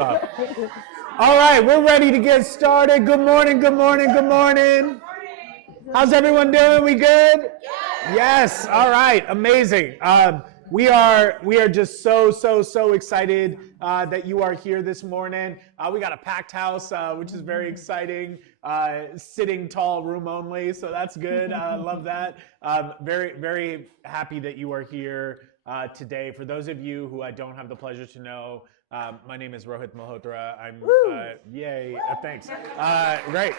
All right, we're ready to get started. Good morning, good morning, good morning. How's everyone doing? We good? Yes. All right. Amazing. We are just so excited that you are here this morning. We got a packed house, which is very exciting. Sitting tall, room only, so that's good. I love that. Very happy that you are here today. For those of you who I don't have the pleasure to know, my name is Rohit Malhotra. I'm yay. Thanks. Great.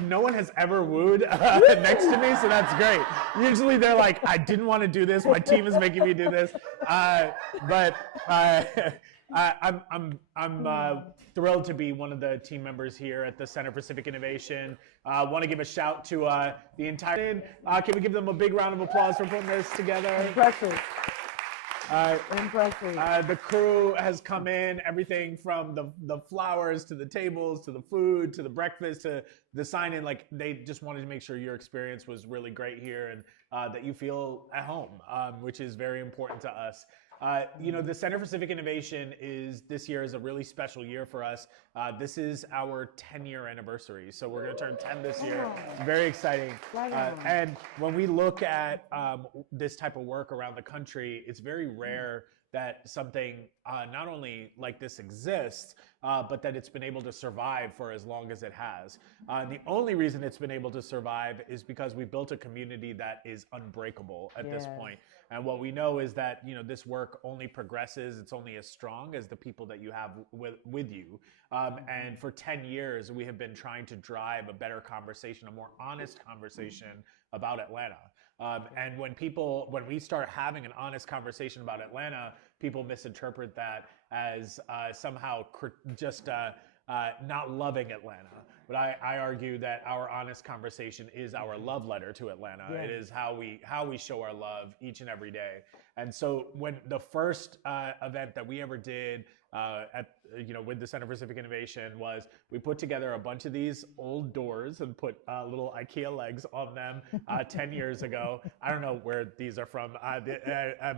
No one has ever wooed next to me, so that's great. Usually they're like, I didn't want to do this. My team is making me do this. But I'm thrilled to be one of the team members here at the Center for Civic Innovation. I want to give a shout to the entire. Can we give them a big round of applause for putting this together? Impressive. Impressive. The crew has come in, everything from the flowers to the tables to the food to the breakfast to the sign-in. Like, they just wanted to make sure your experience was really great here and that you feel at home, which is very important to us. The Center for Civic Innovation this year is a really special year for us. This is our 10-year anniversary, so we're going to turn 10 this year. It's very exciting. And when we look at this type of work around the country, it's very rare that something not only like this exists, but that it's been able to survive for as long as it has. The only reason it's been able to survive is because we built a community that is unbreakable at this point. And what we know is that, this work only progresses. It's only as strong as the people that you have with you. And for 10 years, we have been trying to drive a better conversation, a more honest conversation about Atlanta. And when we start having an honest conversation about Atlanta, people misinterpret that as somehow just not loving Atlanta. But I argue that our honest conversation is our love letter to Atlanta. It is how we show our love each and every day. And so when the first event that we ever did with the Center for Civic Innovation was we put together a bunch of these old doors and put little IKEA legs on them 10 years ago. I don't know where these are from,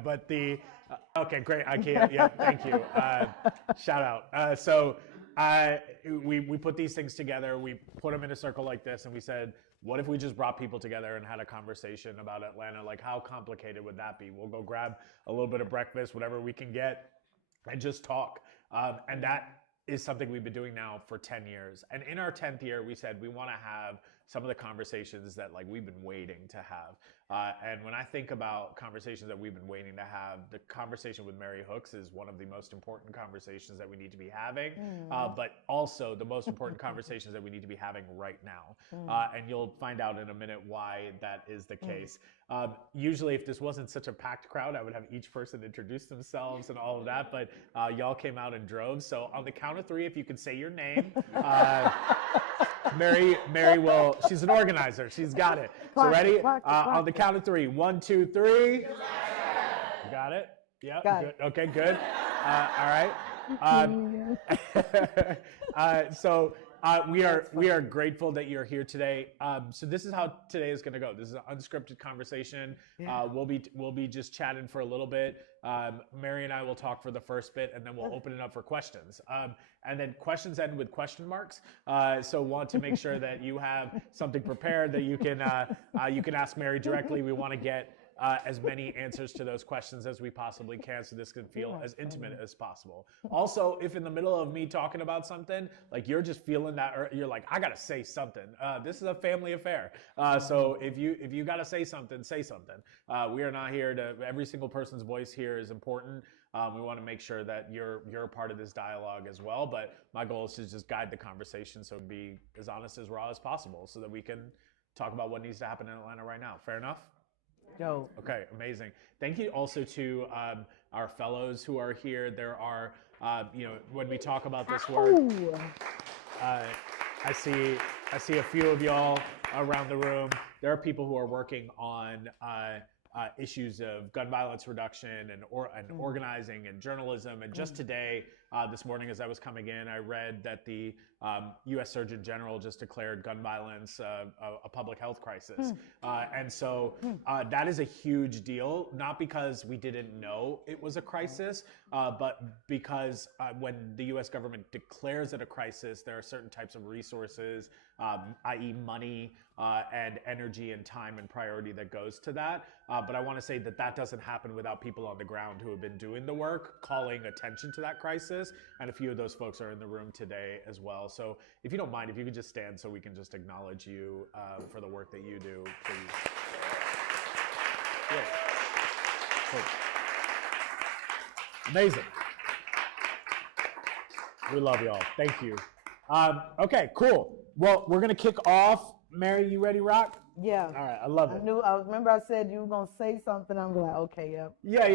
but okay, great, IKEA. Yeah, thank you. Shout out. So we put these things together. We put them in a circle like this, and we said, what if we just brought people together and had a conversation about Atlanta? Like, how complicated would that be? We'll go grab a little bit of breakfast, whatever we can get, and just talk. And that is something we've been doing now for 10 years. And in our 10th year, we said we want to have some of the conversations that we've been waiting to have. And when I think about conversations that we've been waiting to have, the conversation with Mary Hooks is one of the most important conversations that we need to be having, but also the most important conversations that we need to be having right now. And you'll find out in a minute why that is the case. Usually, if this wasn't such a packed crowd, I would have each person introduce themselves and all of that, but y'all came out in droves. So on the count of 3, if you could say your name, Mary will, she's an organizer, she's got it. So ready? On the count of 3, 1, 2, 3. Got it? Yeah, good. Okay, good. All right. So we are grateful that you're here today. So this is how today is going to go. This is an unscripted conversation. We'll be just chatting for a little bit. Mary and I will talk for the first bit, and then we'll open it up for questions. And then questions end with question marks. So want to make sure that you have something prepared that you can ask Mary directly. We want to get as many answers to those questions as we possibly can, so this can feel as intimate as possible. Also, if in the middle of me talking about something, like you're just feeling that, or you're like, I gotta say something. This is a family affair. So if you gotta say something, say something. We are not here to. Every single person's voice here is important. We want to make sure that you're a part of this dialogue as well. But my goal is to just guide the conversation, so be as honest, as raw as possible, so that we can talk about what needs to happen in Atlanta right now. Fair enough? Dope. Okay, amazing. Thank you also to our fellows who are here. There are, when we talk about this work, I see a few of y'all around the room. There are people who are working on issues of gun violence reduction and organizing and journalism. And just today, this morning as I was coming in, I read that the U.S. Surgeon General just declared gun violence a public health crisis. And so that is a huge deal, not because we didn't know it was a crisis, but because when the U.S. government declares it a crisis, there are certain types of resources, i.e. money and energy and time and priority that goes to that. But I want to say that that doesn't happen without people on the ground who have been doing the work, calling attention to that crisis. And a few of those folks are in the room today as well. So if you don't mind, if you could just stand so we can just acknowledge you for the work that you do, please. Yeah. Cool. Amazing. We love y'all. Thank you. Okay, cool. Well, we're going to kick off. Mary, you ready, Rock? Yeah. All right, I love it. Remember I said you were going to say something. I'm like, okay, yep. Yeah,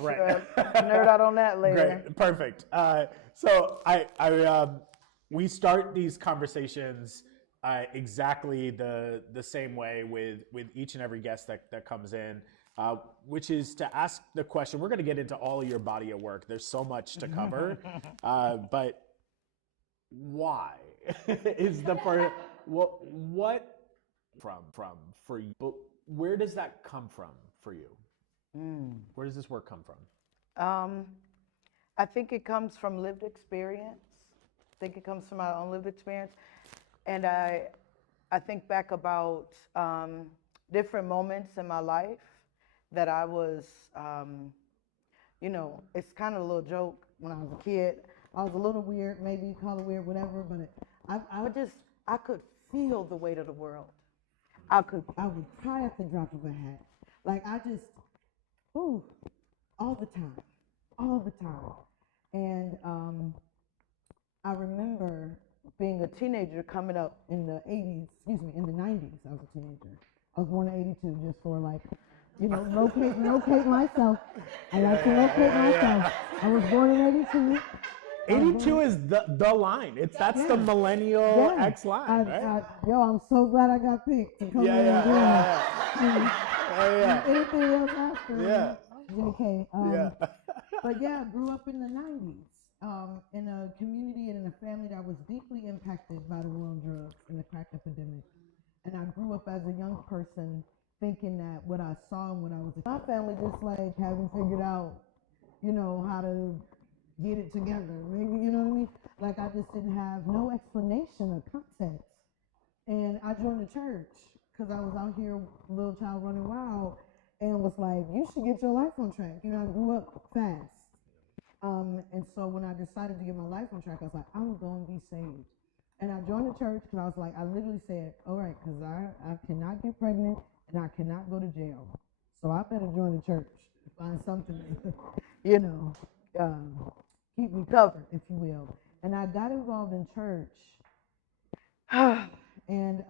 right. Sure. Nerd out on that later. Great, perfect. So we start these conversations exactly the same way with each and every guest that comes in, which is to ask the question. We're going to get into all of your body of work. There's so much to cover, but why is the first? What from for you? But where does that come from for you? Where does this work come from? I think it comes from lived experience. I think it comes from my own lived experience. And I think back about different moments in my life that I was, it's kind of a little joke when I was a kid. I was a little weird, maybe you call it weird, whatever, but I could feel the weight of the world. I would cry at the drop of a hat. Like all the time. And I remember being a teenager coming up in the 90s, I was a teenager. I was born in 82, just for locate myself. I like to locate myself. I was born in 82. 82 is the line. That's the millennial X line, right? I'm so glad I got picked to come in. Anything else after? JK. But I grew up in the 90s in a community and in a family that was deeply impacted by the war on drugs and the crack epidemic. And I grew up as a young person thinking that what I saw and what I was, my family just like haven't figured out, how to get it together. Maybe, you know what I mean? Like I just didn't have no explanation or context. And I joined the church because I was out here, little child running wild, and was like, you should get your life on track. I grew up fast. And so when I decided to get my life on track, I was like, I'm going to be saved. And I joined the church because I was like, I literally said, all right, because I cannot get pregnant and I cannot go to jail. So I better join the church, find something, keep me covered, if you will. And I got involved in church. And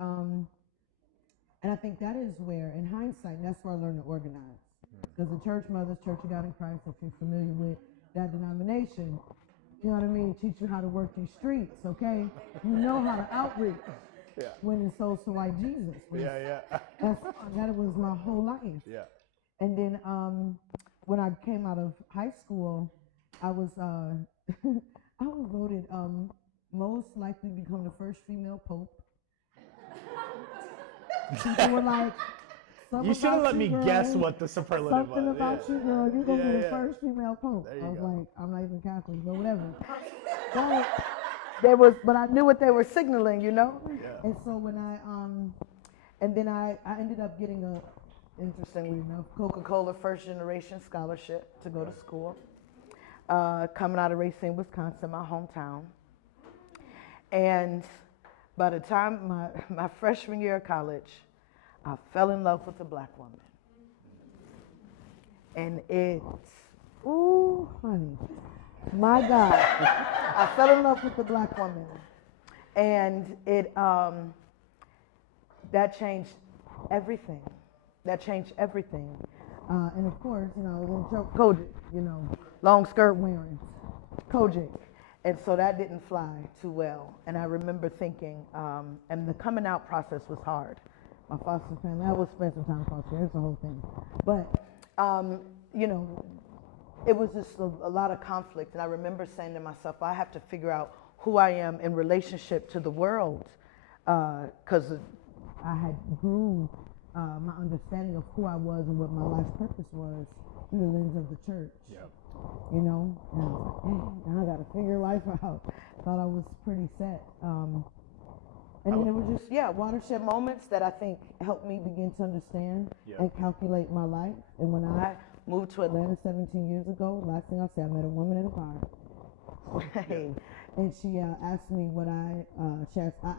I think that is where, in hindsight, that's where I learned to organize. Because the church mothers, Church of God in Christ, if you're familiar with that denomination, you know what I mean, teach you how to work these streets, okay? You know how to outreach when it's souls to like Jesus. That was my whole life. Yeah. And then when I came out of high school, I was voted most likely to become the first female pope. People were like, you should have let me guess what the superlative was. Something about you, girl. You're going to be the first female pope. I was like, I'm not even Catholic, but whatever. But I knew what they were signaling, Yeah. And so when and then I ended up getting interestingly enough, Coca-Cola first generation scholarship to go to school. Coming out of Racine, Wisconsin, my hometown. And by the time my freshman year of college, I fell in love with a black woman. And honey, my God, I fell in love with a black woman. And that changed everything. And of course, I was in Kojic, long skirt wearing, Kojic. And so that didn't fly too well. And I remember thinking, and the coming out process was hard. my foster family. I would spend some time in foster. It's the whole thing. But, you know, it was just a lot of conflict. And I remember saying to myself, I have to figure out who I am in relationship to the world. Because I had grew my understanding of who I was and what my life's purpose was through the lens of the church. Yep. You know, and I was like, dang, now I got to figure life out. Thought I was pretty set. And then it was just, watershed moments that I think helped me begin to understand and calculate my life. And when I moved to Atlanta 17 years ago, last thing I'll say, I met a woman at a bar. And she asked me what I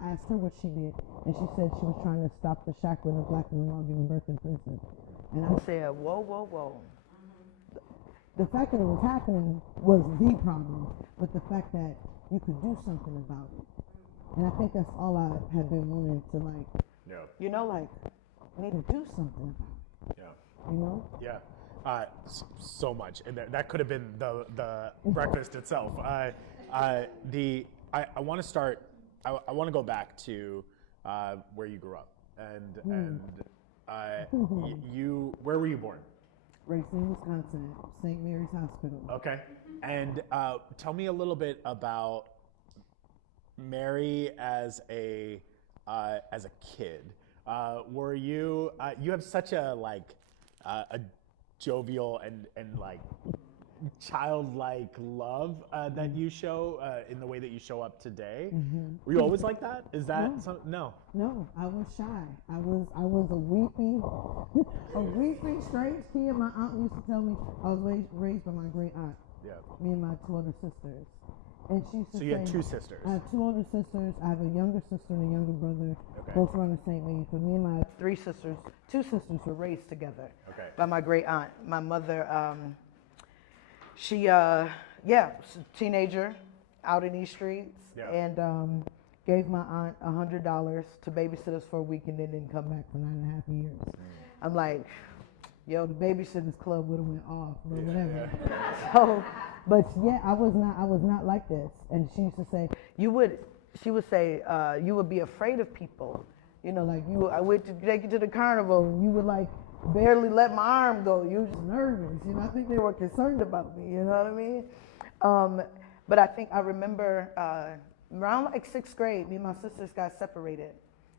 asked her what she did. And she said she was trying to stop the shackling of black women while giving birth in prison. And I said, whoa, whoa, whoa. The fact that it was happening was the problem, but the fact that you could do something about it. And I think that's all I have been wanting to, like, you know, like, I need to do something about it. Yeah. You know? Yeah. So much. And that could have been the breakfast itself. I want to start, I want to go back to where you grew up. And where were you born? Racine, Wisconsin, St. Mary's Hospital. Okay. And tell me a little bit about Mary as a kid. Were you have such a jovial and like childlike love that you show in the way that you show up today. Mm-hmm. Were you always like that? Is that no? No, I was shy. I was a weepy, strange kid. My aunt used to tell me I was raised by my great aunt. Yeah. Me and my two older sisters. And she used to say, you had two sisters? I have two older sisters. I have a younger sister and a younger brother. Okay. Both around the same age. But me and my two sisters were raised together by my great aunt. My mother, she, was a teenager out in these streets and gave my aunt $100 to babysit us for a week and then didn't come back for 9.5 years. I'm like, yo, the babysitters club would have went off or whatever. So, but I was not like this. And she used to say, you would be afraid of people. You know, like I went to take you to the carnival and you would like barely let my arm go. You were just nervous. You know, I think they were concerned about me, you know what I mean? But I think I remember around like 6th grade, me and my sisters got separated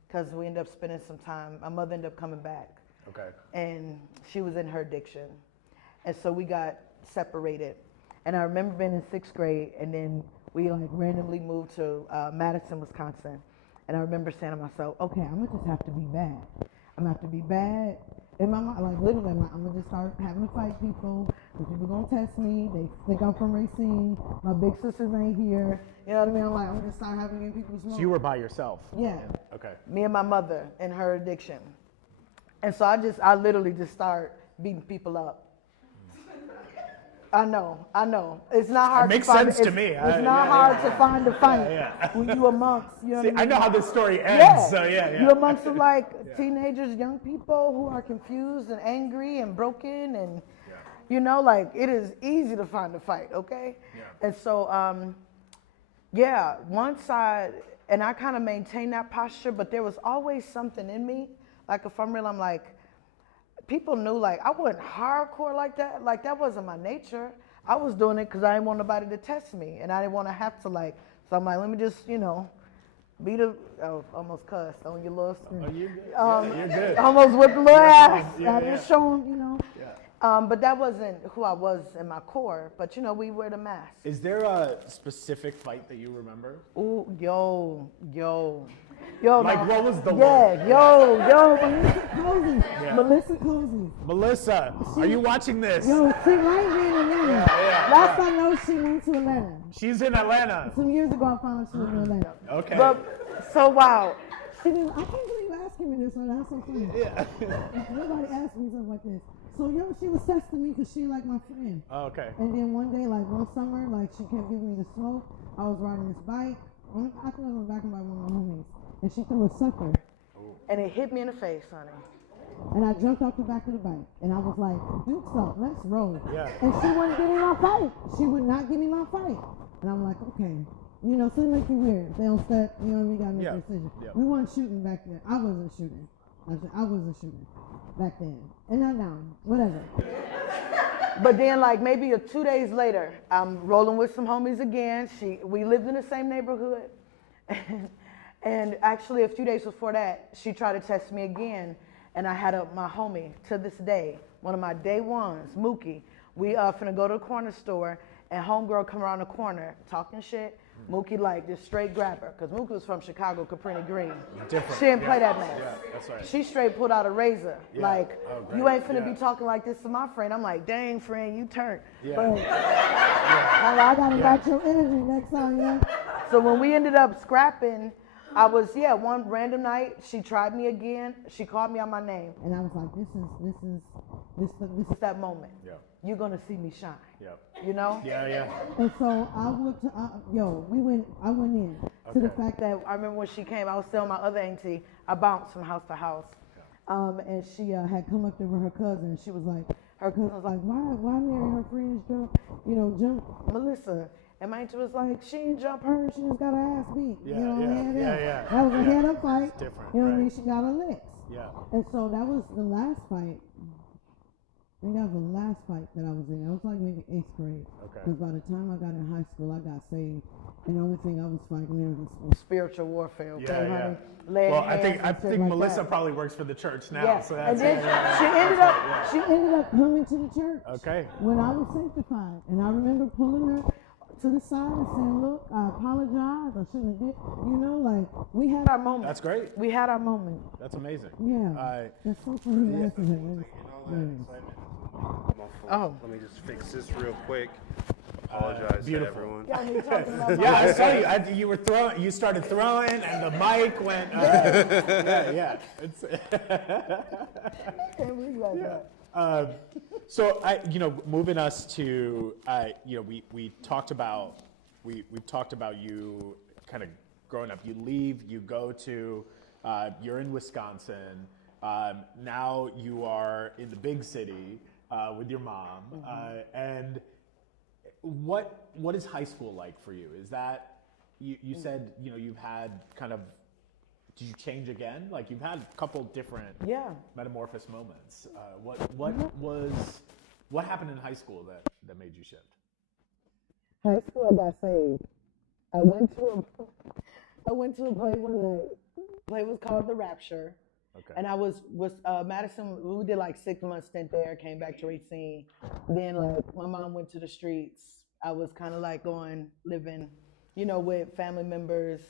because we ended up spending some time. My mother ended up coming back. Okay. And she was in her addiction. And so we got separated. And I remember being in 6th grade and then we like randomly moved to Madison, Wisconsin. And I remember saying to myself, okay, I'm gonna just have to be bad. I'm gonna have to be bad. In my mind, like literally, I'm gonna just start having to fight people. Because people gonna test me. They think I'm from Racine. My big sisters ain't here. You know what I mean? I'm like, I'm gonna just start having to get people smoke. So you were by yourself? Yeah. Okay. Me and my mother and her addiction. And so I literally just start beating people up. I know. It's not hard. It makes sense to me. It's not hard to find a fight when you amongst. You know what I mean? I know how this story ends. So You're amongst like teenagers, young people who are confused and angry and broken, and you know, like it is easy to find a fight. Okay. Yeah. And so, once I kind of maintained that posture, but there was always something in me. Like if I'm real, I'm like. People knew, like, I wasn't hardcore like that. Like, that wasn't my nature. I was doing it because I didn't want nobody to test me. And I didn't want to have to, like, so I'm like, let me just, you know, almost cussed on your little screen. Oh, you're good. You're good. Almost whipped the little ass. I just showing, you know. Yeah. But that wasn't who I was in my core. But, you know, we wear the mask. Is there a specific fight that you remember? Ooh, yo. Like, no. what was the one? Melissa Cozy. Melissa, are you watching this? Yo, she right here in Atlanta. Last I know, she moved to Atlanta. She's in Atlanta. Some years ago, I found out she was in Atlanta. Okay. But, so wow. I can't believe you asking me this, right? That's so funny. Yeah. Nobody asked me something like this. So, she was testing me because she like my friend. Oh, okay. And then one day, like one summer, like she kept giving me the smoke. I was riding this bike. I think I was back by one of my homies. And she threw a sucker. Ooh. And it hit me in the face, honey. And I jumped off the back of the bike. And I was like, Duke's up, let's roll. Yeah. And she wouldn't give me my fight. She would not give me my fight. And I'm like, okay. You know, so it make you weird. They don't step, you know what I mean? You gotta make a decision. Yeah. We weren't shooting back then. I wasn't shooting. I said, I was a shooter back then. And not now, whatever. But then like maybe 2 days later, I'm rolling with some homies again. We lived in the same neighborhood. And actually a few days before that, she tried to test me again. And I had my homie to this day, one of my day ones, Mookie. We finna go to the corner store and homegirl come around the corner talking shit. Mookie like just straight grab her, cause Mookie was from Chicago, Cabrini Green. Different. She didn't play that mess. Yeah, that's right. She straight pulled out a razor. Yeah. Like, Oh, you ain't finna yeah. be talking like this to my friend. I'm like, dang friend, you turned. Yeah. But I gotta match your energy next time, yeah. So when we ended up scrapping, I was, one random night, she tried me again. She called me out my name. And I was like, this It's that moment. Yeah. You're gonna see me shine. Yeah. You know? Yeah. And so I went to, I went in to the fact that I remember when she came, I was telling my other auntie, I bounced from house to house. and she had come up there with her cousin. She was like, her cousin was like, why marry her friends jump, jump Melissa. And my auntie was like, she didn't jump her, she just got her ass beat. Yeah. That was a head up fight. It's different, You know what I right. mean? She got her licks. Yeah. And so that was the last fight. I think that was the last fight that I was in. I was like maybe 8th grade. Okay. Because by the time I got in high school, I got saved. And the only thing I was fighting there was spiritual warfare, okay, Yeah, yeah. honey? Laying Well, hands I think and shit like Melissa that. probably works for the church now. Yeah. So And that's then yeah. she ended up coming to the church Okay. when I was sanctified. And I remember pulling her to the side and saying, look, I apologize. I shouldn't have did. We had our moment. That's great. We had our moment. That's amazing. Yeah. That's so funny. Yeah. Oh. Let me just fix this real quick. Apologize to beautiful. everyone. Y'all need talking about Yeah, I saw you. You started throwing, and the mic went. Yeah. It's, Can't believe that. so moving us to, we talked about we've talked about you kind of growing up. You leave, you go to, you're in Wisconsin. Now you are in the big city with your mom. And what is high school like for you? Is that you said you've had kind of. Did you change again? Like you've had a couple different metamorphosis moments. What happened in high school that made you shift? High school, I got saved. I went to a play one night. The play was called The Rapture. Okay. And I was Madison, we did like 6 months stint there, came back to Racine. Then my mom went to the streets. I was kind of like living, with family members,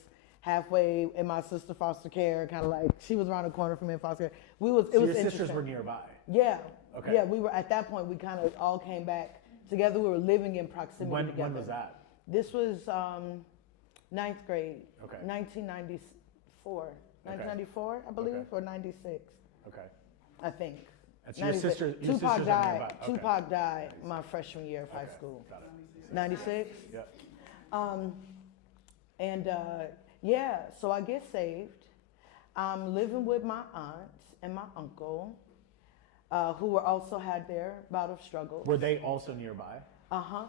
halfway in my sister foster care, kind of like, she was around the corner from me in foster care. It was your interesting. sisters were nearby. Yeah. Okay. Yeah, we were, at that point, we kind of all came back together. We were living in proximity together. When was that? This was 9th grade. Okay. 1994. 1994, I believe, Okay. or 96, Okay. I think. That's your 96. sisters. Your Tupac sisters are died. nearby. Okay. Tupac died my freshman year of high school. Got it. 96. Yeah. So I get saved. I'm living with my aunt and my uncle, who were also had their bout of struggle. Were they also nearby? My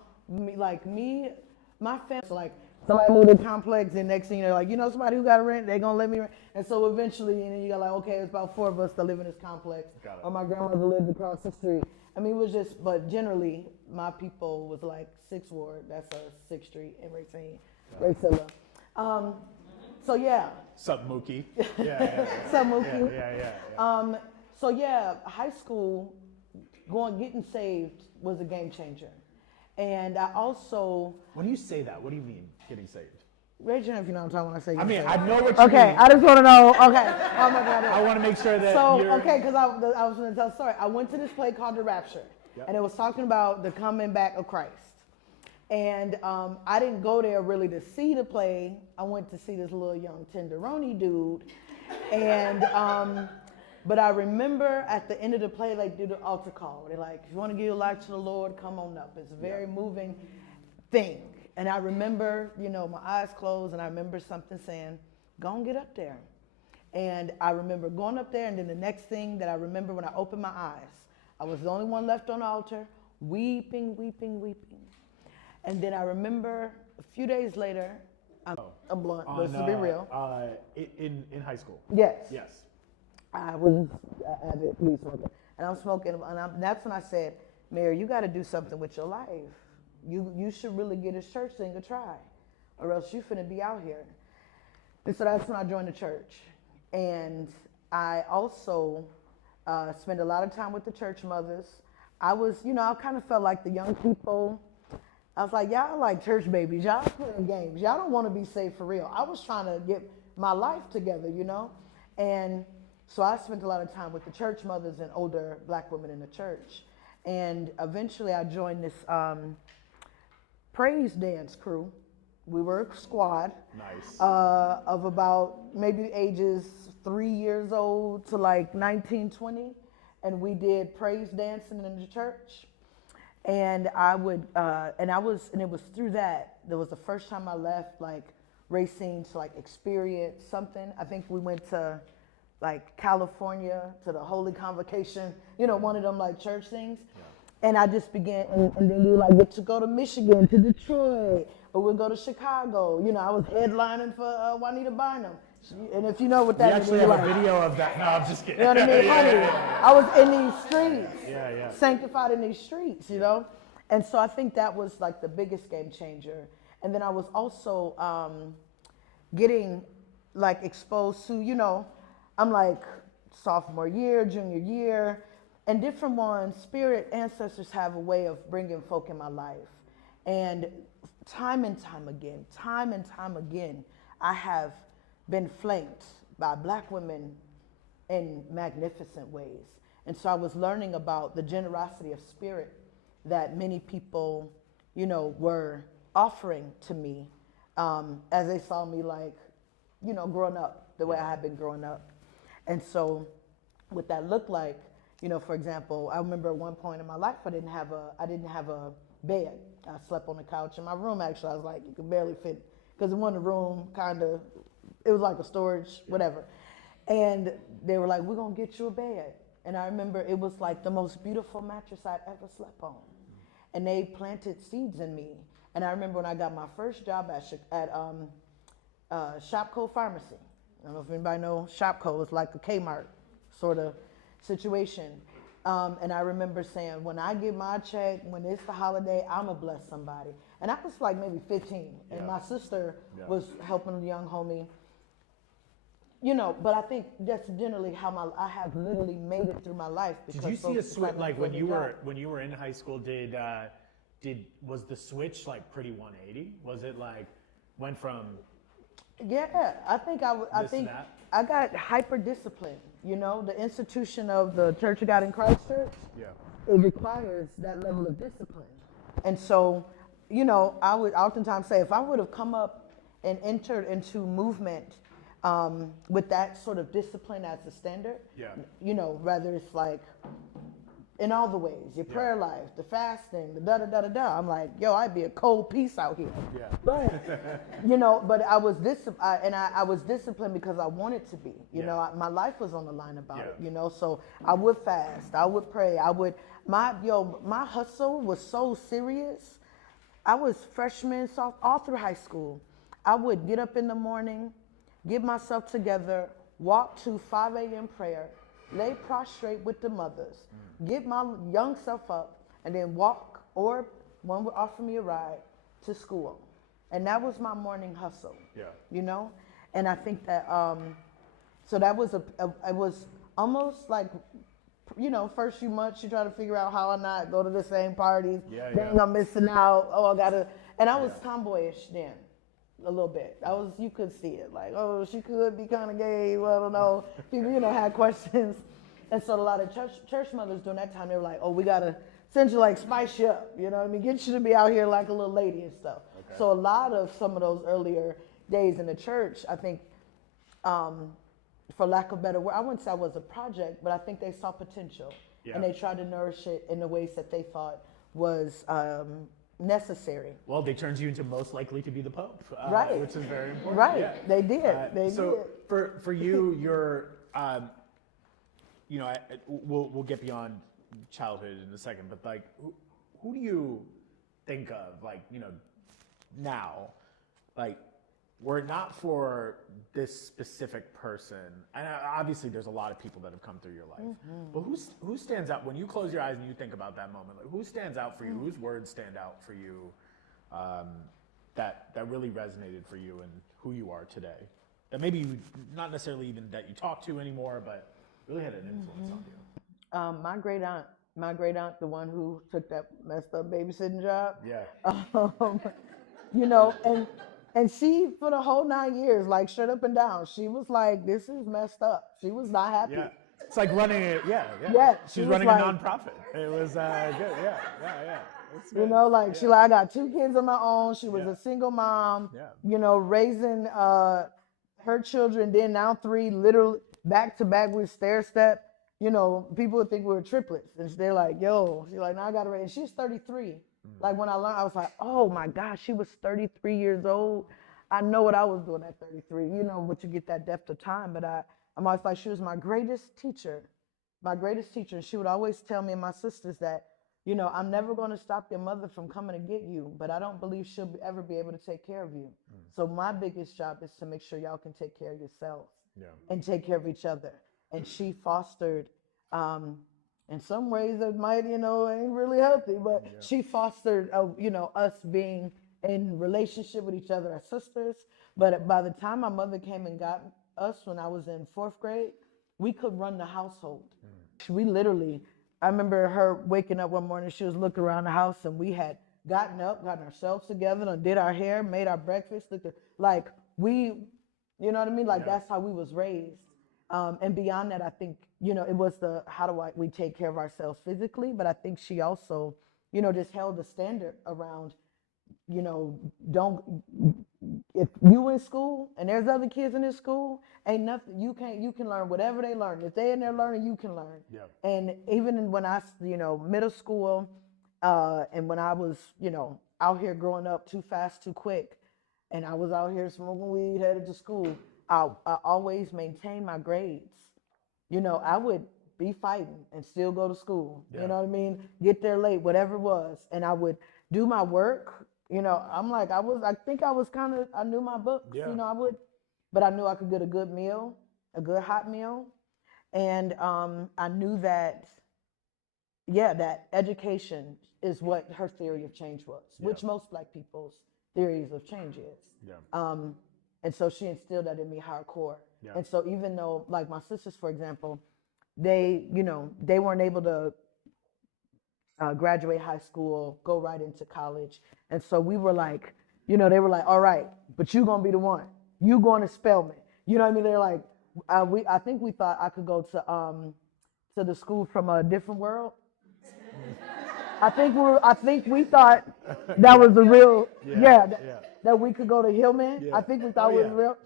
family, like, somebody moved to the complex, and next thing you know, somebody who got to rent, they gonna let me rent. And so eventually, you got okay, it's about 4 of us that live in this complex. Got it. Or my grandmother lived across the street. I mean, it was just, but generally, my people was like 6th Ward, that's 6th Street in Racine, Racilla. So yeah. Sup, Mookie? Yeah. Sup, Mookie? Yeah. High school, getting saved was a game changer. And I also... When you say that, what do you mean, getting saved? Raise your hand if you know what I'm talking when I say I mean, saved. I know what you Okay, mean. I just want to know, okay, how much I do. I want to make sure that because I was going to tell a story. I went to this play called The Rapture, and it was talking about the coming back of Christ. And I didn't go there really to see the play. I went to see this little young tenderoni dude. And, but I remember at the end of the play, like, do the altar call. They're like, if you want to give your life to the Lord, come on up. It's a very moving thing. And I remember, my eyes closed, and I remember something saying, go and get up there. And I remember going up there, and then the next thing that I remember when I opened my eyes, I was the only one left on the altar, weeping. And then I remember a few days later, I'm a blunt, let's be real. In high school? Yes. I was avid weed smoker, and I'm smoking, and that's when I said, Mary, you got to do something with your life. You should really get this church thing a try, or else you finna be out here. And so that's when I joined the church, and I also spent a lot of time with the church mothers. I was, I kind of felt like the young people. I was like, y'all like church babies. Y'all playing games. Y'all don't want to be saved for real. I was trying to get my life together, and so I spent a lot of time with the church mothers and older black women in the church. And eventually I joined this praise dance crew. We were a squad. Nice. Of about maybe ages 3 years old to like 19, 20. And we did praise dancing in the church. And it was through that was the first time I left like racing to like experience something. I think we went to like California to the Holy Convocation, one of them like church things. Yeah. And I just began, and then we like get to go to Michigan, to Detroit, or we'll go to Chicago. I was headlining for Juanita Bynum. And if you know what that is, we actually have a video of that. No, I'm just kidding. You know what I mean? Honey, I was in these streets, yeah. sanctified in these streets, And so I think that was like the biggest game changer. And then I was also getting like exposed to, I'm like sophomore year, junior year, and different ones, spirit ancestors have a way of bringing folk in my life. And time and time again, I have been flanked by black women in magnificent ways. And so I was learning about the generosity of spirit that many people, were offering to me as they saw me like, growing up the way I had been growing up. And so what that looked like, for example, I remember at one point in my life, I didn't have a bed. I slept on the couch in my room. Actually, I was like, you could barely fit, because in one room, it was like a storage, whatever. And they were like, we're gonna get you a bed. And I remember it was like the most beautiful mattress I'd ever slept on. And they planted seeds in me. And I remember when I got my first job at Shopco Pharmacy. I don't know if anybody knows Shopco. It's like a Kmart sort of situation. And I remember saying, when I get my check, when it's the holiday, I'm going to bless somebody. And I was like maybe 15. And my sister was helping a young homie. But I think that's generally how I have literally made it through my life. Did you see a switch, like when you were in high school, was the switch like pretty 180? Was it like, went from... Yeah, I think I got hyper disciplined. The institution of the Church of God in Christ Church, it requires that level of discipline. And so, I would oftentimes say if I would have come up and entered into movement with that sort of discipline as the standard, whether it's like in all the ways, your prayer life, the fasting, the da-da-da-da-da. I'm like, I'd be a cold piece out here. Yeah. But, but I was I was disciplined because I wanted to be. My life was on the line about it, so I would fast, I would pray, my hustle was so serious. I was freshman, all through high school. I would get up in the morning, get myself together, walk to 5 a.m. prayer, lay prostrate with the mothers, get my young self up, and then walk, or one would offer me a ride to school. And that was my morning hustle, And I think that, so that was it was almost like, first few months you try to figure out how I not go to the same parties. Dang, I'm missing out. Oh, I gotta, and I was tomboyish then. A little bit. You could see it, like, oh, she could be kind of gay. Well, I don't know. People, had questions. And so a lot of church mothers during that time, they were like, oh, we got to essentially like spice you up, get you to be out here like a little lady and stuff. Okay. So a lot of some of those earlier days in the church, I think, for lack of a better word, I wouldn't say I was a project, but I think they saw potential. And they tried to nourish it in the ways that they thought was necessary. Well, they turned you into most likely to be the Pope, right? Which is very important. Right, they did. So for you, you're, we'll get beyond childhood in a second, but like, who do you think of, like, now, like, were it not for this specific person, and obviously there's a lot of people that have come through your life, but who stands out when you close your eyes and you think about that moment? Like, who stands out for you? Whose words stand out for you that really resonated for you and who you are today? That maybe you, not necessarily even that you talk to anymore, but really had an influence on you. My great aunt, the one who took that messed up babysitting job. Yeah. You know, and she, for the whole 9 years, like, shut up and down. She was like, this is messed up. She was not happy. Yeah. It's like running it. Yeah. Yeah, She's was running like, a nonprofit. It was good. Yeah. It's You good. know, like, she like, I got 2 kids of my own. She was Yeah. a single mom, Yeah. you know, raising her children, then now 3, literally back to back with stair step. You know, people would think we were triplets. And they're like, yo, she's like, now I got to raise. And she's 33. Like, when I learned, I was like, oh my gosh, she was 33 years old. I know what I was doing at 33, you know, but you get that depth of time. But I'm always like, she was my greatest teacher. And she would always tell me and my sisters that, you know, I'm never going to stop your mother from coming to get you, but I don't believe she'll ever be able to take care of you. So my biggest job is to make sure y'all can take care of yourselves and take care of each other. And she fostered, in some ways that might, you know, ain't really healthy, but she fostered, you know, us being in relationship with each other as sisters. But by the time my mother came and got us when I was in 4th grade, we could run the household. We literally, I remember her waking up one morning, she was looking around the house and we had gotten ourselves together and did our hair, made our breakfast, like we, you know what I mean? Like that's how we was raised. And beyond that, I think, you know, it was we take care of ourselves physically, but I think she also, you know, just held the standard around, you know, if you in school and there's other kids in this school, ain't nothing, you can learn whatever they learn. If they in there learning, you can learn. Yeah. And even when I, you know, middle school, and when I was, you know, out here growing up too fast, too quick, and I was out here smoking weed, headed to school, I always maintained my grades. You know, I would be fighting and still go to school. Yeah. You know what I mean? Get there late, whatever it was. And I would do my work. You know, I'm like, I knew my books. Yeah. You know, but I knew I could get a good meal, a good hot meal. And I knew that, that education is what her theory of change was, which most Black people's theories of change is. Yeah. And so she instilled that in me hardcore. Yeah. And so even though, like my sisters, for example, they weren't able to graduate high school, go right into college. And so we were like, you know, they were like, all right, but you gonna be the one. You going to Spelman. You know what I mean? They're like, I think we thought I could go to the school from a different world. I think we thought that was the real, that we could go to Hillman. Yeah. I think we thought it was real.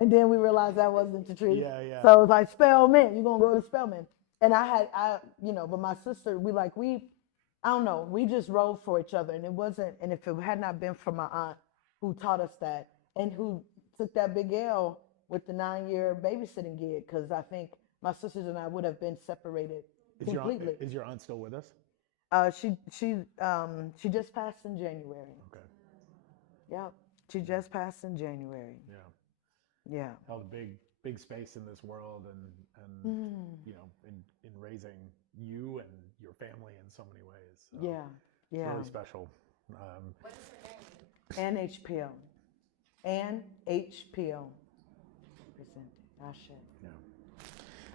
And then we realized that wasn't the truth. Yeah. So it was like, Spelman, you're going to go to Spelman. And but my sister, I don't know, we just rode for each other. And and if it had not been for my aunt who taught us that and who took that big L with the 9-year babysitting gig, because I think my sisters and I would have been separated completely. Is your aunt still with us? She just passed in January. Okay. Yep, she just passed in January. Yeah. Held a big space in this world, and you know, in raising you and your family in so many ways. So Yeah. It's really special. And HPL. And HPL.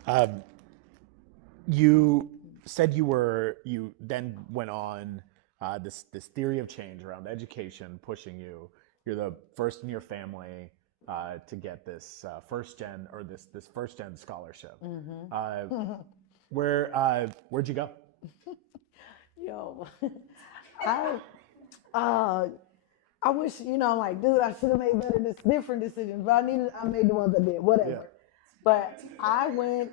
Yeah. You said you then went on this theory of change around education, pushing you. You're the first in your family to get this first gen scholarship. Where'd you go? Yo, I wish, you know, I'm like, dude, I should have made different decisions, but I made the ones I did, whatever. Yeah. But I went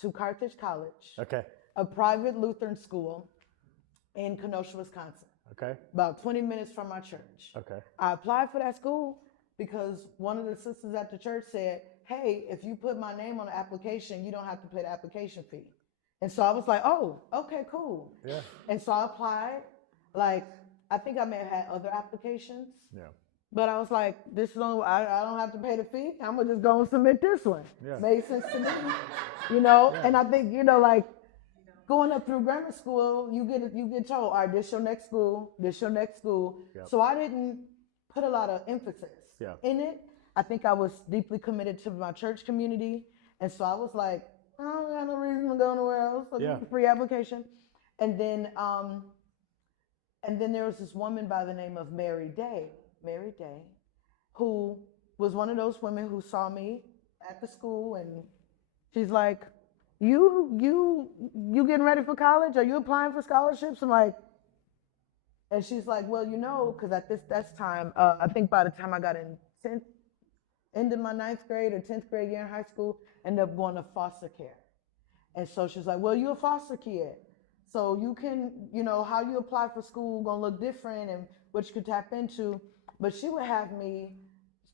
to Carthage College, Okay. a private Lutheran school in Kenosha, Wisconsin, Okay. about 20 minutes from my church. Okay. I applied for that school because one of the sisters at the church said, hey, if you put my name on the application, you don't have to pay the application fee. And so I was like, oh, okay, cool. Yeah. And so I applied. Like, I think I may have had other applications. Yeah. But I was like, this is only, I don't have to pay the fee. I'm gonna just go and submit this one. Yeah. Made sense to me, you know. And I think, you know, like going up through grammar school, you get told, all right, this your next school, this your next school. Yep. So I didn't put a lot of emphasis in it. I think I was deeply committed to my church community, and so I was like, I don't got no reason to go anywhere else. So free application, and then there was this woman by the name of Mary Day, who was one of those women who saw me at the school, and she's like, you getting ready for college? Are you applying for scholarships? I'm like, and she's like, well, you know, because at this time, I think by the time I got in 10th, end of my 9th grade or 10th grade year in high school, ended up going to foster care. And so she's like, well, you're a foster kid. So you can, you know, how you apply for school gonna look different and what you could tap into. But she would have me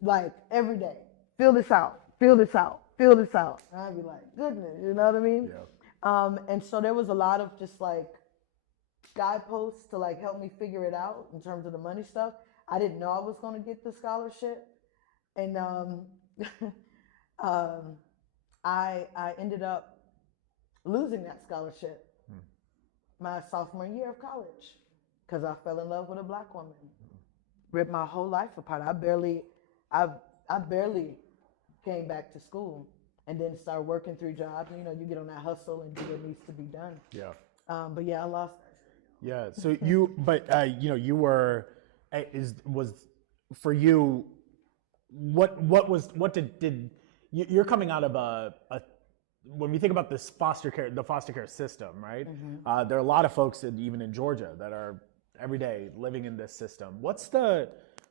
like every day, fill this out, fill this out, fill this out. And I'd be like, goodness, you know what I mean? Yeah. And so there was a lot of just like guideposts to like help me figure it out in terms of the money stuff. I didn't know I was gonna get the scholarship. And I ended up losing that scholarship my sophomore year of college because I fell in love with a black woman. Ripped my whole life apart. I barely came back to school and then started working 3 jobs. You know, you get on that hustle and do what needs to be done. Yeah. But yeah, I lost that. Yeah. So you, but you know, you were, was for you, what did you're coming out of a when we think about this the foster care system, right? Mm-hmm. There are a lot of folks even in Georgia that are every day living in this system. What's the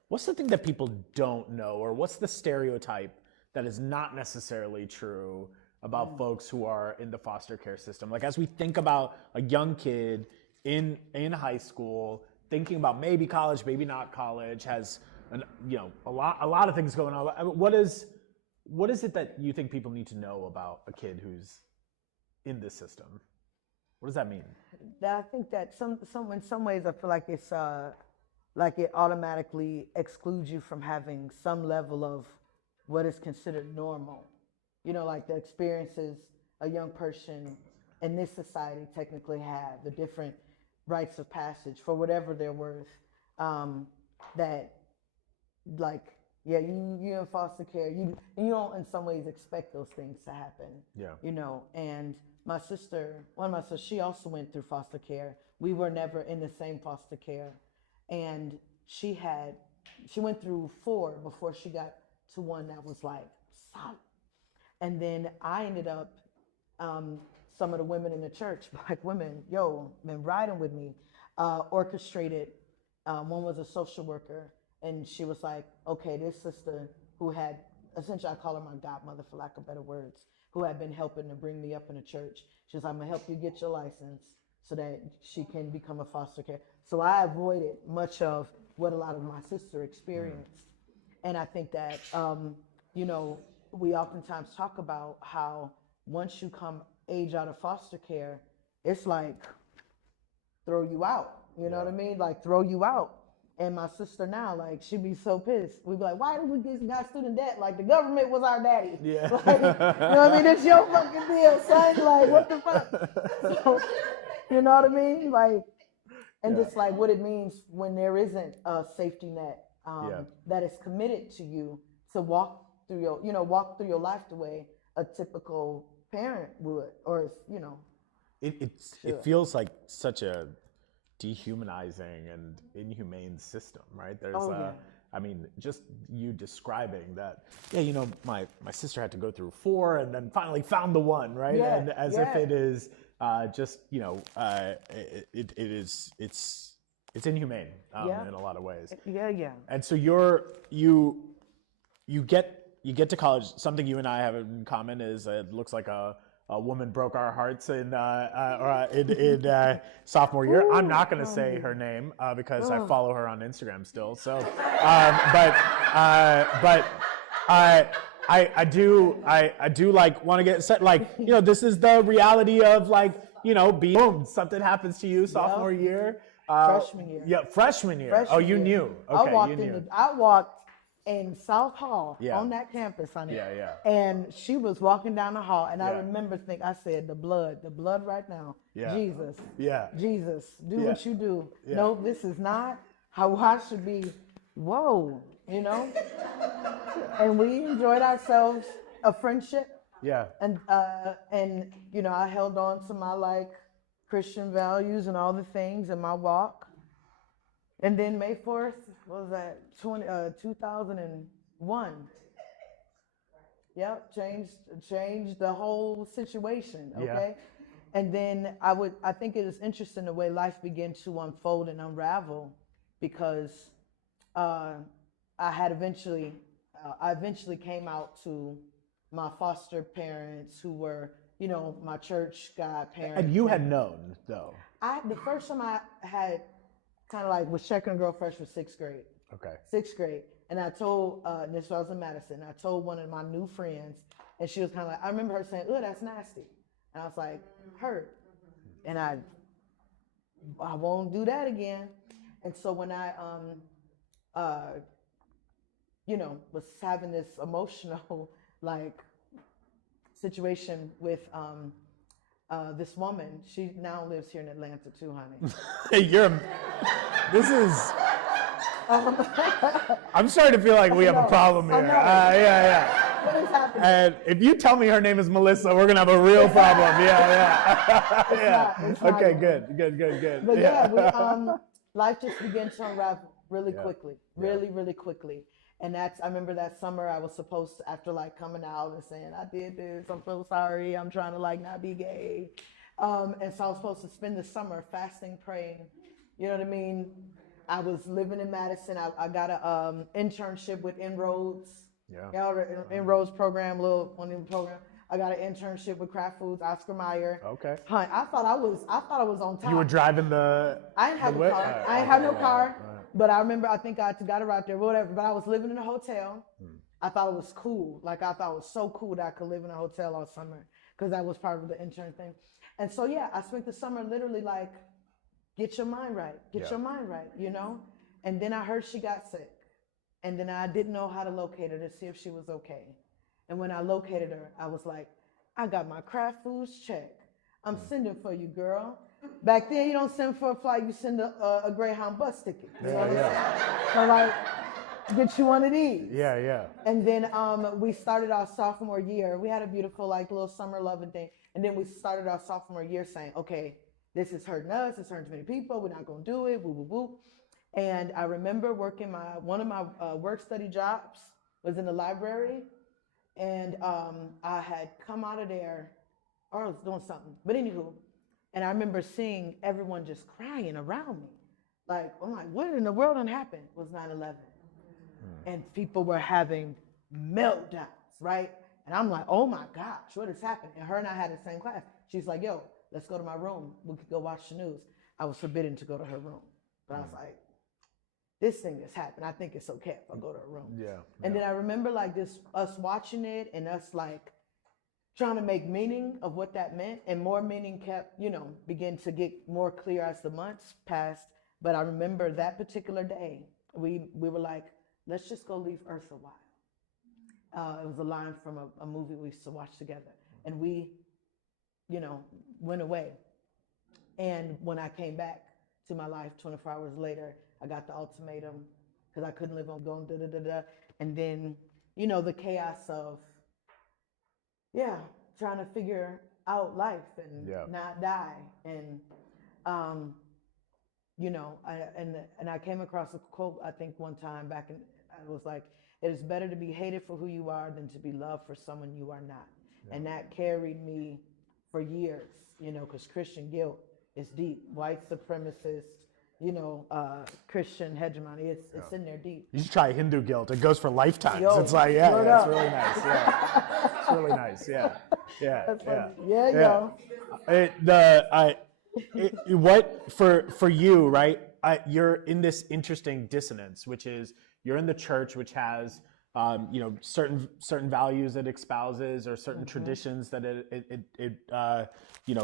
thing that people don't know, or what's the stereotype that is not necessarily true about folks who are in the foster care system? Like, as we think about a young kid in high school, thinking about maybe college, maybe not college, has a lot of things going on. I mean, what is it that you think people need to know about a kid who's in this system? What does that mean? I think that in some ways I feel like it's like it automatically excludes you from having some level of what is considered normal. You know, like the experiences a young person in this society technically have, the different rites of passage for whatever they're worth. That, like, yeah, you in foster care, you don't in some ways expect those things to happen. Yeah. You know, and one of my sisters, she also went through foster care. We were never in the same foster care. And she went through 4 before she got to one that was like solid. And then I ended up, some of the women in the church, black women, been riding with me, orchestrated. One was a social worker, and she was like, okay, this sister who had, essentially I call her my godmother for lack of better words, who had been helping to bring me up in the church. She was like, I'm gonna help you get your license so that she can become a foster care. So I avoided much of what a lot of my sister experienced. And I think that, you know, we oftentimes talk about how once you age out of foster care, it's like throw you out, you know what I mean? Like throw you out. And my sister now, like, she'd be so pissed. We'd be like, why did we got student debt? Like, the government was our daddy. Yeah. Like, you know what I mean? It's your fucking deal, son. Like, what the fuck? So, you know what I mean? Like, and just like what it means when there isn't a safety net that is committed to you to walk through your life the way a typical parent would, or, you know. It feels like such a dehumanizing and inhumane system, right? There's I mean, just you describing that, you know, my sister had to go through 4 and then finally found the one, right? Yeah, and as if it is just, you know, it's inhumane in a lot of ways. Yeah. And so you get to college. Something you and I have in common is it looks like a woman broke our hearts in sophomore year. I'm not going to say her name because I follow her on Instagram still. So, but I do like want to get set. Like, you know, this is the reality of, like, you know, boom, something happens to you sophomore year. Freshman year. Yeah, freshman year. You knew. Okay, I walked in South Hall on that campus, honey. And she was walking down the hall, and I remember thinking, I said, the blood right now. Jesus. Jesus, do what you do. No, this is not how I should be. Whoa, you know? And we enjoyed ourselves a friendship. And you know, I held on to my like Christian values and all the things in my walk. And then May 4th, what was that, 2001. Yep, changed the whole situation, okay? And then I think it is interesting the way life began to unfold and unravel, because I eventually came out to my foster parents, who were, you know, my church godparents. And you had known, though. The first time I had kind of like was checking a girl fresh was 6th grade. Okay. 6th grade. And I told, this was in Madison, I told one of my new friends, and she was kind of like, I remember her saying, oh, that's nasty. And I was like, hurt. And I won't do that again. And so when I, you know, was having this emotional, like, situation with this woman, she now lives here in Atlanta too, honey. This is, I'm starting to feel like we have a problem here. What is happening? And if you tell me her name is Melissa, we're gonna have a real problem. It's not Okay, good. good. But life just began to unravel really quickly, really quickly. And I remember that summer I was supposed to, after like coming out and saying, I did this, I'm so sorry, I'm trying to like not be gay. And so I was supposed to spend the summer fasting, praying, you know what I mean? I was living in Madison. I got an internship with Inroads. The Inroads program, one of the program. I got an internship with Kraft Foods, Oscar Mayer. Okay. Honey, I thought I was on top. You were driving the. I didn't have a car. I didn't have no car. But I remember, I think I got her out there, whatever. But I was living in a hotel. I thought it was cool. Like, I thought it was so cool that I could live in a hotel all summer, because that was part of the intern thing. And so, I spent the summer literally like, get your mind right, your mind right, you know? And then I heard she got sick. And then I didn't know how to locate her to see if she was okay. And when I located her, I was like, I got my Kraft Foods check. I'm sending for you, girl. Back then, you don't send for a flight, you send a Greyhound bus ticket. You know what I'm saying? So like, get you one of these. And then we started our sophomore year. We had a beautiful like little summer loving thing. And then we started our sophomore year saying, okay, this is hurting us, it's hurting too many people, we're not gonna do it, woo, woo, woo. And I remember working one of my work study jobs was in the library. And I had come out of there, or I was doing something, but anywho, and I remember seeing everyone just crying around me. Like, I'm like, what in the world done happened? It was 9/11. And people were having meltdowns, right? And I'm like, oh my gosh, what has happened? And her and I had the same class. She's like, yo, let's go to my room. We could go watch the news. I was forbidden to go to her room. But I was like, this thing has happened. I think it's okay if I go to her room. And then I remember like us watching it and us like trying to make meaning of what that meant. And more meaning began to get more clear as the months passed. But I remember that particular day, we were like, let's just go leave Earth a while. It was a line from a movie we used to watch together. And we, went away. And when I came back to my life 24 hours later, I got the ultimatum because I couldn't live on going da-da-da-da. And then, the chaos of, trying to figure out life and not die. And, I came across a quote, I think one time back in, I was like, it is better to be hated for who you are than to be loved for someone you are not. And that carried me for years, because Christian guilt is deep. White supremacist, Christian hegemony, it's in there deep. You should try Hindu guilt. It goes for lifetimes. Yo, it's like, it's really nice. It's really nice. What for you, right? You're in this interesting dissonance, which is you're in the church, which has certain values it espouses or certain traditions that it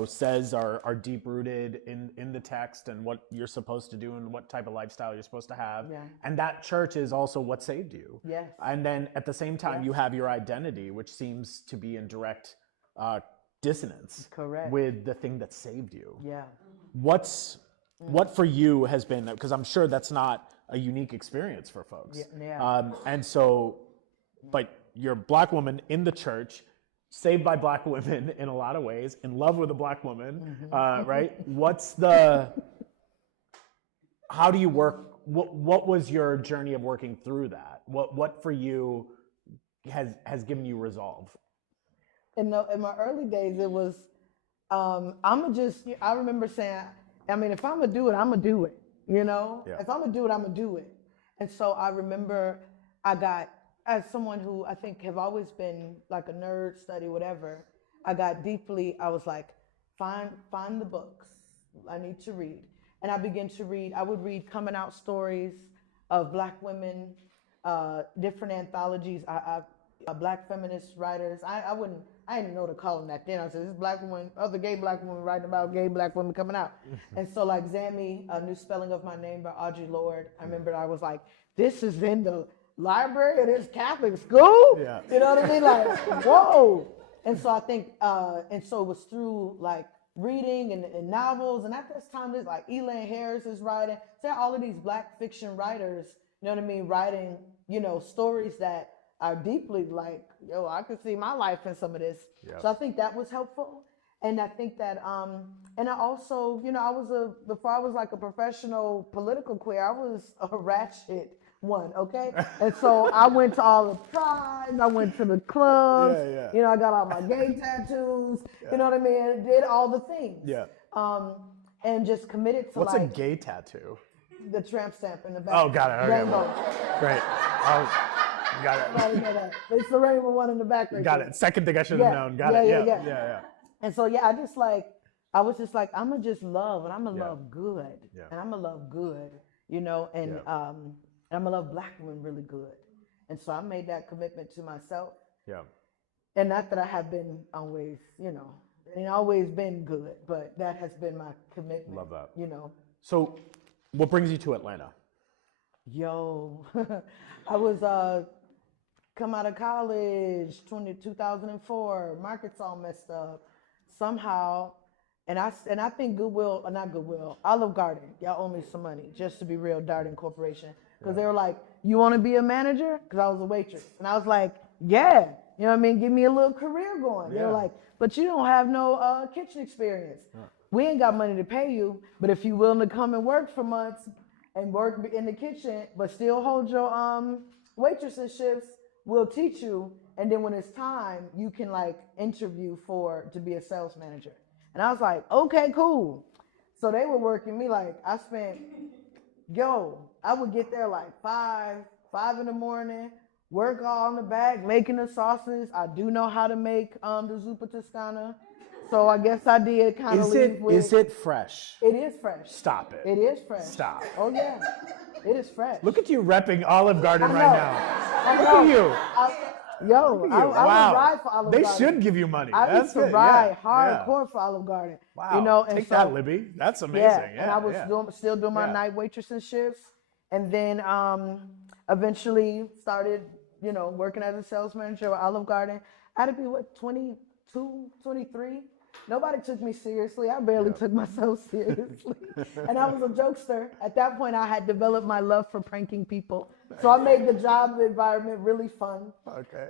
says are deep rooted in the text and what you're supposed to do and what type of lifestyle you're supposed to have. Yeah. And that church is also what saved you. Yes. And then at the same time, you have your identity, which seems to be in direct dissonance Correct. with the thing that saved you. Yeah. What for you has been, because I'm sure that's not a unique experience for folks. Yeah. And so, but you're a black woman in the church, saved by black women in a lot of ways, in love with a black woman, right? How do you work? What was your journey of working through that? What for you has given you resolve? In my early days, it was, I remember saying, I mean, if I'm gonna do it, I'm gonna do it, you know? Yeah. If I'm gonna do it, I'm gonna do it. And so I remember as someone who I think have always been like a nerd, study, whatever, I was like, find the books I need to read. And I began to read, I would read coming out stories of black women, different anthologies, black feminist writers. I didn't know to call them that then. I said, this black woman, other gay black woman writing about gay black women coming out. And so like Zammy, A New Spelling of My Name by Audre Lorde, I remember I was like, this is in the library of this Catholic school? Yeah. You know what I mean? Like, whoa. And so I think, and so it was through like reading and novels. And at this time, there's like Elan Harris is writing. So all of these black fiction writers, you know what I mean? Writing, stories that are deeply like, I could see my life in some of this. Yeah. So I think that was helpful. And I think that, and I also, before I was like a professional political queer, I was a ratchet one, okay? And so I went to all the prides, I went to the clubs, I got all my gay tattoos, you know what I mean? Did all the things. Yeah. And just committed to What's a gay tattoo? The tramp stamp in the back. Oh, got it. Okay. Rainbow. Great. Got it. It's the rainbow one in the back right Got there. it. Second thing I should have known. Got it. Yeah. And so, I was just like, I'm going to just love, and I'm going to love good. Yeah. And I'm going to love good, and I'm going to love black women really good. And so I made that commitment to myself. Yeah. And not that I have been always, always been good, but that has been my commitment. Love that. So what brings you to Atlanta? I was come out of college 2004, markets all messed up somehow, and I think Olive Garden, y'all owe me some money, just to be real, Darden Corporation, because they were like, you want to be a manager? Because I was a waitress, and I was like, yeah, you know what I mean, give me a little career going. They were like, but you don't have no kitchen experience. We ain't got money to pay you, but if you're willing to come and work for months and work in the kitchen, but still hold your waitressing shifts, we'll teach you. And then when it's time, you can like interview to be a sales manager. And I was like, okay, cool. So they were working me like, I would get there like 5 in the morning, work all in the back, making the sauces. I do know how to make the zuppa toscana. So I guess I did kind of leave with. Is it fresh? It is fresh. Stop it. It is fresh. Stop. Oh yeah, it is fresh. Look at you repping Olive Garden right now. Look at you. I would ride for Olive Garden. They should give you money. I used to ride hardcore for Olive Garden. Wow. And Take that, Libby. That's amazing. Yeah. And I was still doing my night waitressing shifts, and then eventually started, working as a sales manager at Olive Garden. I had to be 22, 23. Nobody took me seriously. I barely took myself seriously. And I was a jokester. At that point, I had developed my love for pranking people. So I made the job environment really fun. Okay.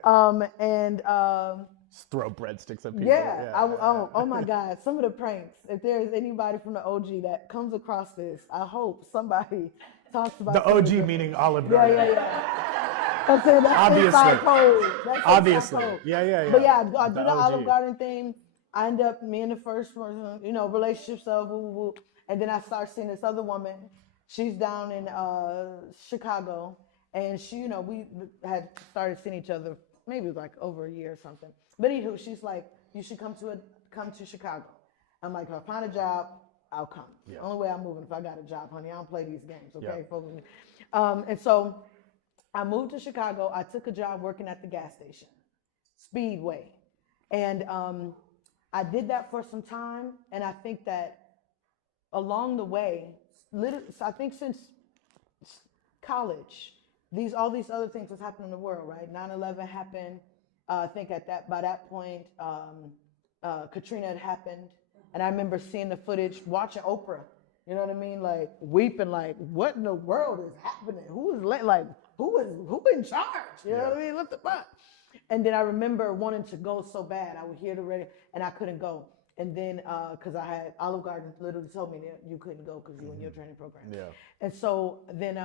Just throw breadsticks at people. Oh my God. Some of the pranks. If there's anybody from the OG that comes across this, I hope somebody talks about the OG meaning Olive Garden. I'm saying that's obviously. Inside code. That's obviously. Code. Yeah. But I do the Olive Garden thing. I end up me in the first person, relationships and then I start seeing this other woman. She's down in Chicago, and she, we had started seeing each other maybe like over a year or something. But anywho, she's like, you should come to Chicago. I'm like, if I find a job, I'll come. The only way I'm moving if I got a job, honey. I don't play these games, okay? And so I moved to Chicago. I took a job working at the gas station, Speedway. And I did that for some time. And I think that along the way, I think since college, all these other things that's happened in the world, right? 9/11 happened. I think by that point, Katrina had happened. And I remember seeing the footage, watching Oprah, you know what I mean? Like weeping, like, what in the world is happening? Who in charge? You know what I mean? What the fuck? And then I remember wanting to go so bad. I would hear the radio and I couldn't go. And then, cause I had Olive Garden literally told me that you couldn't go cause you were in your training program. Yeah. And so then,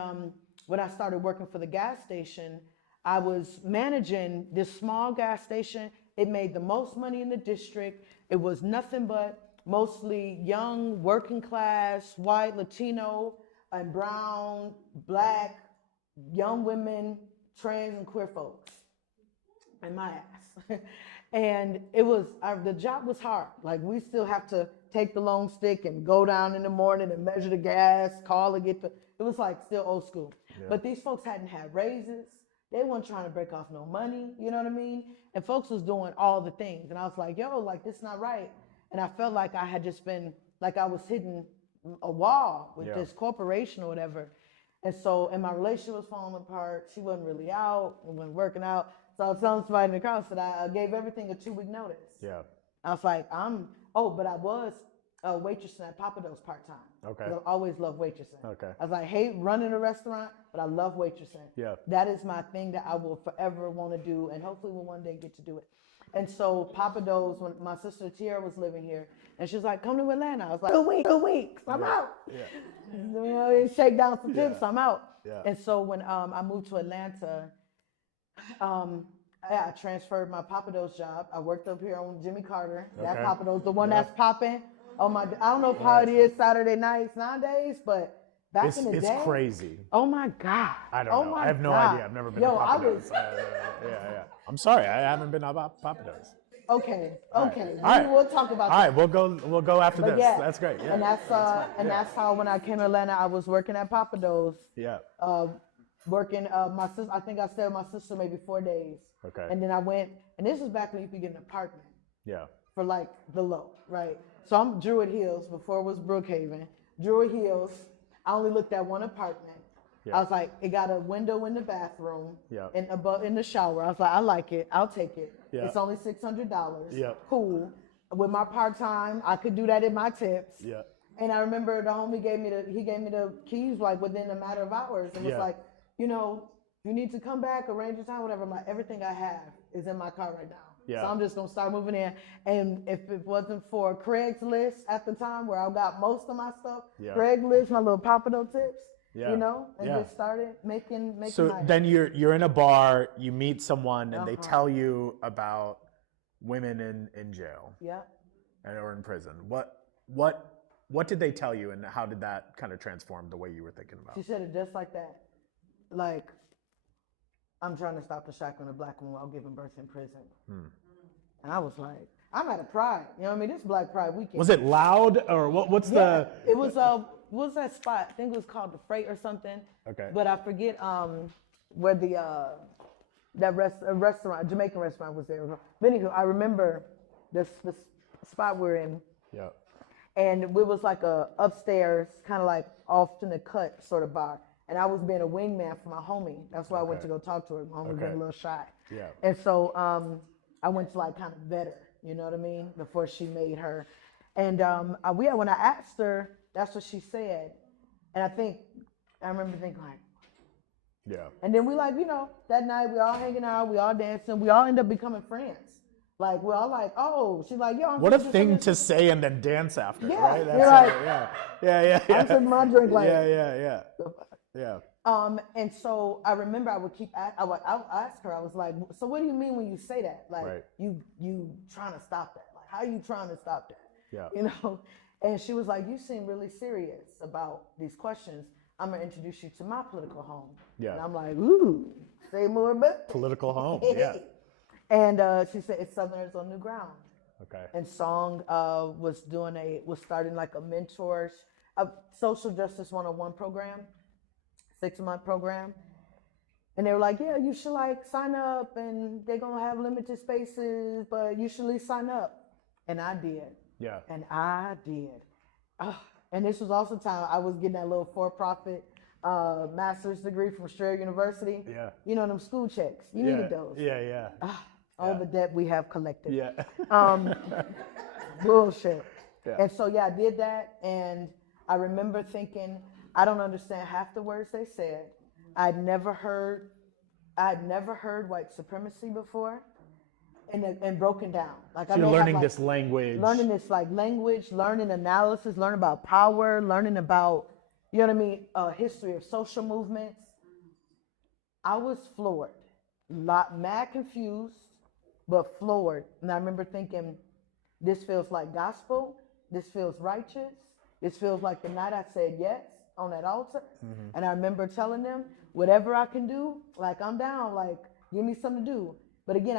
when I started working for the gas station, I was managing this small gas station. It made the most money in the district. It was nothing but mostly young, working class, white, Latino, and brown, black, young women, trans, and queer folks. And my ass. And the job was hard. Like we still have to take the long stick and go down in the morning and measure the gas, call and it was like still old school. Yeah. But these folks hadn't had raises. They weren't trying to break off no money, you know what I mean? And folks was doing all the things. And I was like, yo, like this not right. And I felt like I had just been, like I was hitting a wall with this corporation or whatever. And my relationship was falling apart. She wasn't really out, we wasn't working out. So I was telling somebody in the crowd that I gave everything a 2-week notice. Yeah. I was like, but I was waitressing at Papados part-time. Okay. I always loved waitressing. Okay. I was like, hate running a restaurant, but I love waitressing. Yeah. That is my thing that I will forever want to do, and hopefully we'll one day get to do it. And so Papados, when my sister Tiara was living here, and she was like, come to Atlanta. I was like, 2 weeks, I'm out. Yeah. You know, shake down some tips, I'm out. Yeah. And so when I moved to Atlanta, I transferred my Papados job. I worked up here on Jimmy Carter, that Papados, the one that's popping. Oh my, I don't know how it is Saturday nights nowadays, but back in the day. It's crazy. Oh my God. I don't know. I have no idea. I've never been to Papados. Yeah. I'm sorry. I haven't been to Papados. Okay. We'll talk about that. All right, we'll go after this. Yeah. That's great. Yeah. And that's how when I came to Atlanta, I was working at Papados. Yeah. Working my sister. I think I stayed with my sister maybe 4 days. Okay. And then I went, and this was back when you could get an apartment. Yeah. For like the low, right? So I'm Druid Hills before it was Brookhaven. Druid Hills. I only looked at one apartment. Yeah. I was like, it got a window in the bathroom. Yeah. And above in the shower. I was like, I like it. I'll take it. Yeah. It's only $600. Yeah. Cool. With my part-time, I could do that in my tips. Yeah. And I remember the homie gave me the keys like within a matter of hours, and was like, you know, you need to come back, arrange your time, whatever. I'm like, everything I have is in my car right now. Yeah. So I'm just gonna start moving in. And if it wasn't for Craigslist at the time, where I got most of my stuff, Craigslist, my little Papado tips, you know, and just started making. So then you're in a bar, you meet someone, and they tell you about women in jail, or in prison. What did they tell you, and how did that kind of transform the way you were thinking about? She said it just like that, like, I'm trying to stop the shackling of black women while giving birth in prison. And I was like, I'm at a pride. You know what I mean? This Black Pride weekend. Was it loud, or what's the? It was what was that spot? I think it was called the Freight or something. Okay. But I forget where that restaurant, Jamaican restaurant, was there. But anyway, I remember the spot we're in. Yeah. And it was like a upstairs, kind of like off in the cut sort of bar. And I was being a wingman for my homie. That's why I went to go talk to her. My homie was being a little shy. Yeah. And so I went to like kind of vet her, you know what I mean, before she made her. And when I asked her, that's what she said. And I remember thinking like, yeah. And then we like, you know, that night we all hanging out, we all dancing, we all end up becoming friends. Like we're all like, oh, she's like, yo. What a thing to say and then dance after, right? That's yeah. I'm sipping my drink like. Yeah. And so I remember I would ask her, I was like, so what do you mean when you say that? Like, you trying to stop that? Like, how are you trying to stop that? Yeah. You know? And she was like, you seem really serious about these questions. I'm going to introduce you to my political home. Yeah. And I'm like, ooh, say more about political home, yeah. And she said, it's Southerners on New Ground. Okay. And Song was starting like a social justice 101 program. 6-month program. And they were like, yeah, you should like sign up, and they're gonna have limited spaces, but you should at least sign up. And I did. Yeah. And I did. And this was also time I was getting that little for-profit master's degree from Strayer University. Yeah. You know, them school checks. You needed those. Yeah. All the debt we have collected. Yeah. Bullshit. Yeah. And so, yeah, I did that. And I remember thinking, I don't understand half the words they said. I'd never heard white supremacy before, and broken down. Like, So you're learning this language. Learning this language, learning analysis, learning about power, learning about, you know what I mean, history of social movements. I was floored, mad confused, but floored. And I remember thinking, this feels like gospel. This feels righteous. This feels like the night I said yes on that altar. Mm-hmm. And I remember telling them, whatever I can do, like, I'm down, like, give me something to do. But again,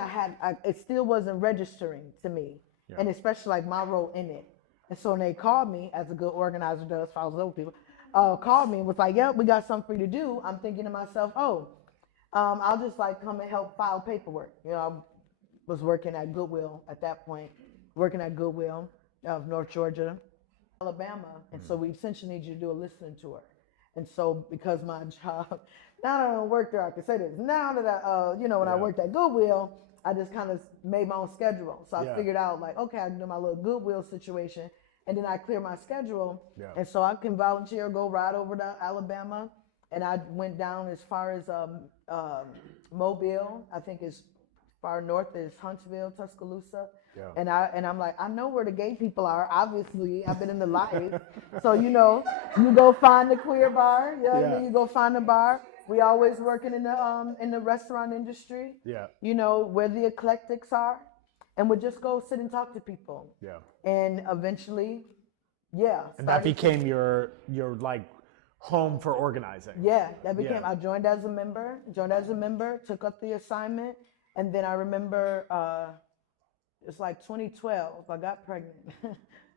it still wasn't registering to me, and especially like my role in it. And so when they called me, as a good organizer does, follows those people, called me and was like, yep, we got something for you to do. I'm thinking to myself, I'll just like come and help file paperwork. You know, I was working at Goodwill at that point, of North Georgia, Alabama. And so we essentially need you to do a listening tour. And so because my job, now that I don't work there, I can say this. Now that I worked at Goodwill, I just kind of made my own schedule. So I figured out like, okay, I can do my little Goodwill situation, and then I clear my schedule. Yeah. And so I can volunteer, go ride over to Alabama. And I went down as far as Mobile, I think as far north as Huntsville, Tuscaloosa. Yeah. And I'm like, I know where the gay people are. Obviously, I've been in the life. So, you go find the queer bar. You know what I mean? You go find the bar. We always working in the restaurant industry. Yeah. You know, where the eclectics are. And we just go sit and talk to people. Yeah. And eventually, And that became your like home for organizing. Yeah, that became, I joined as a member, took up the assignment. And then I remember, it's like 2012, I got pregnant.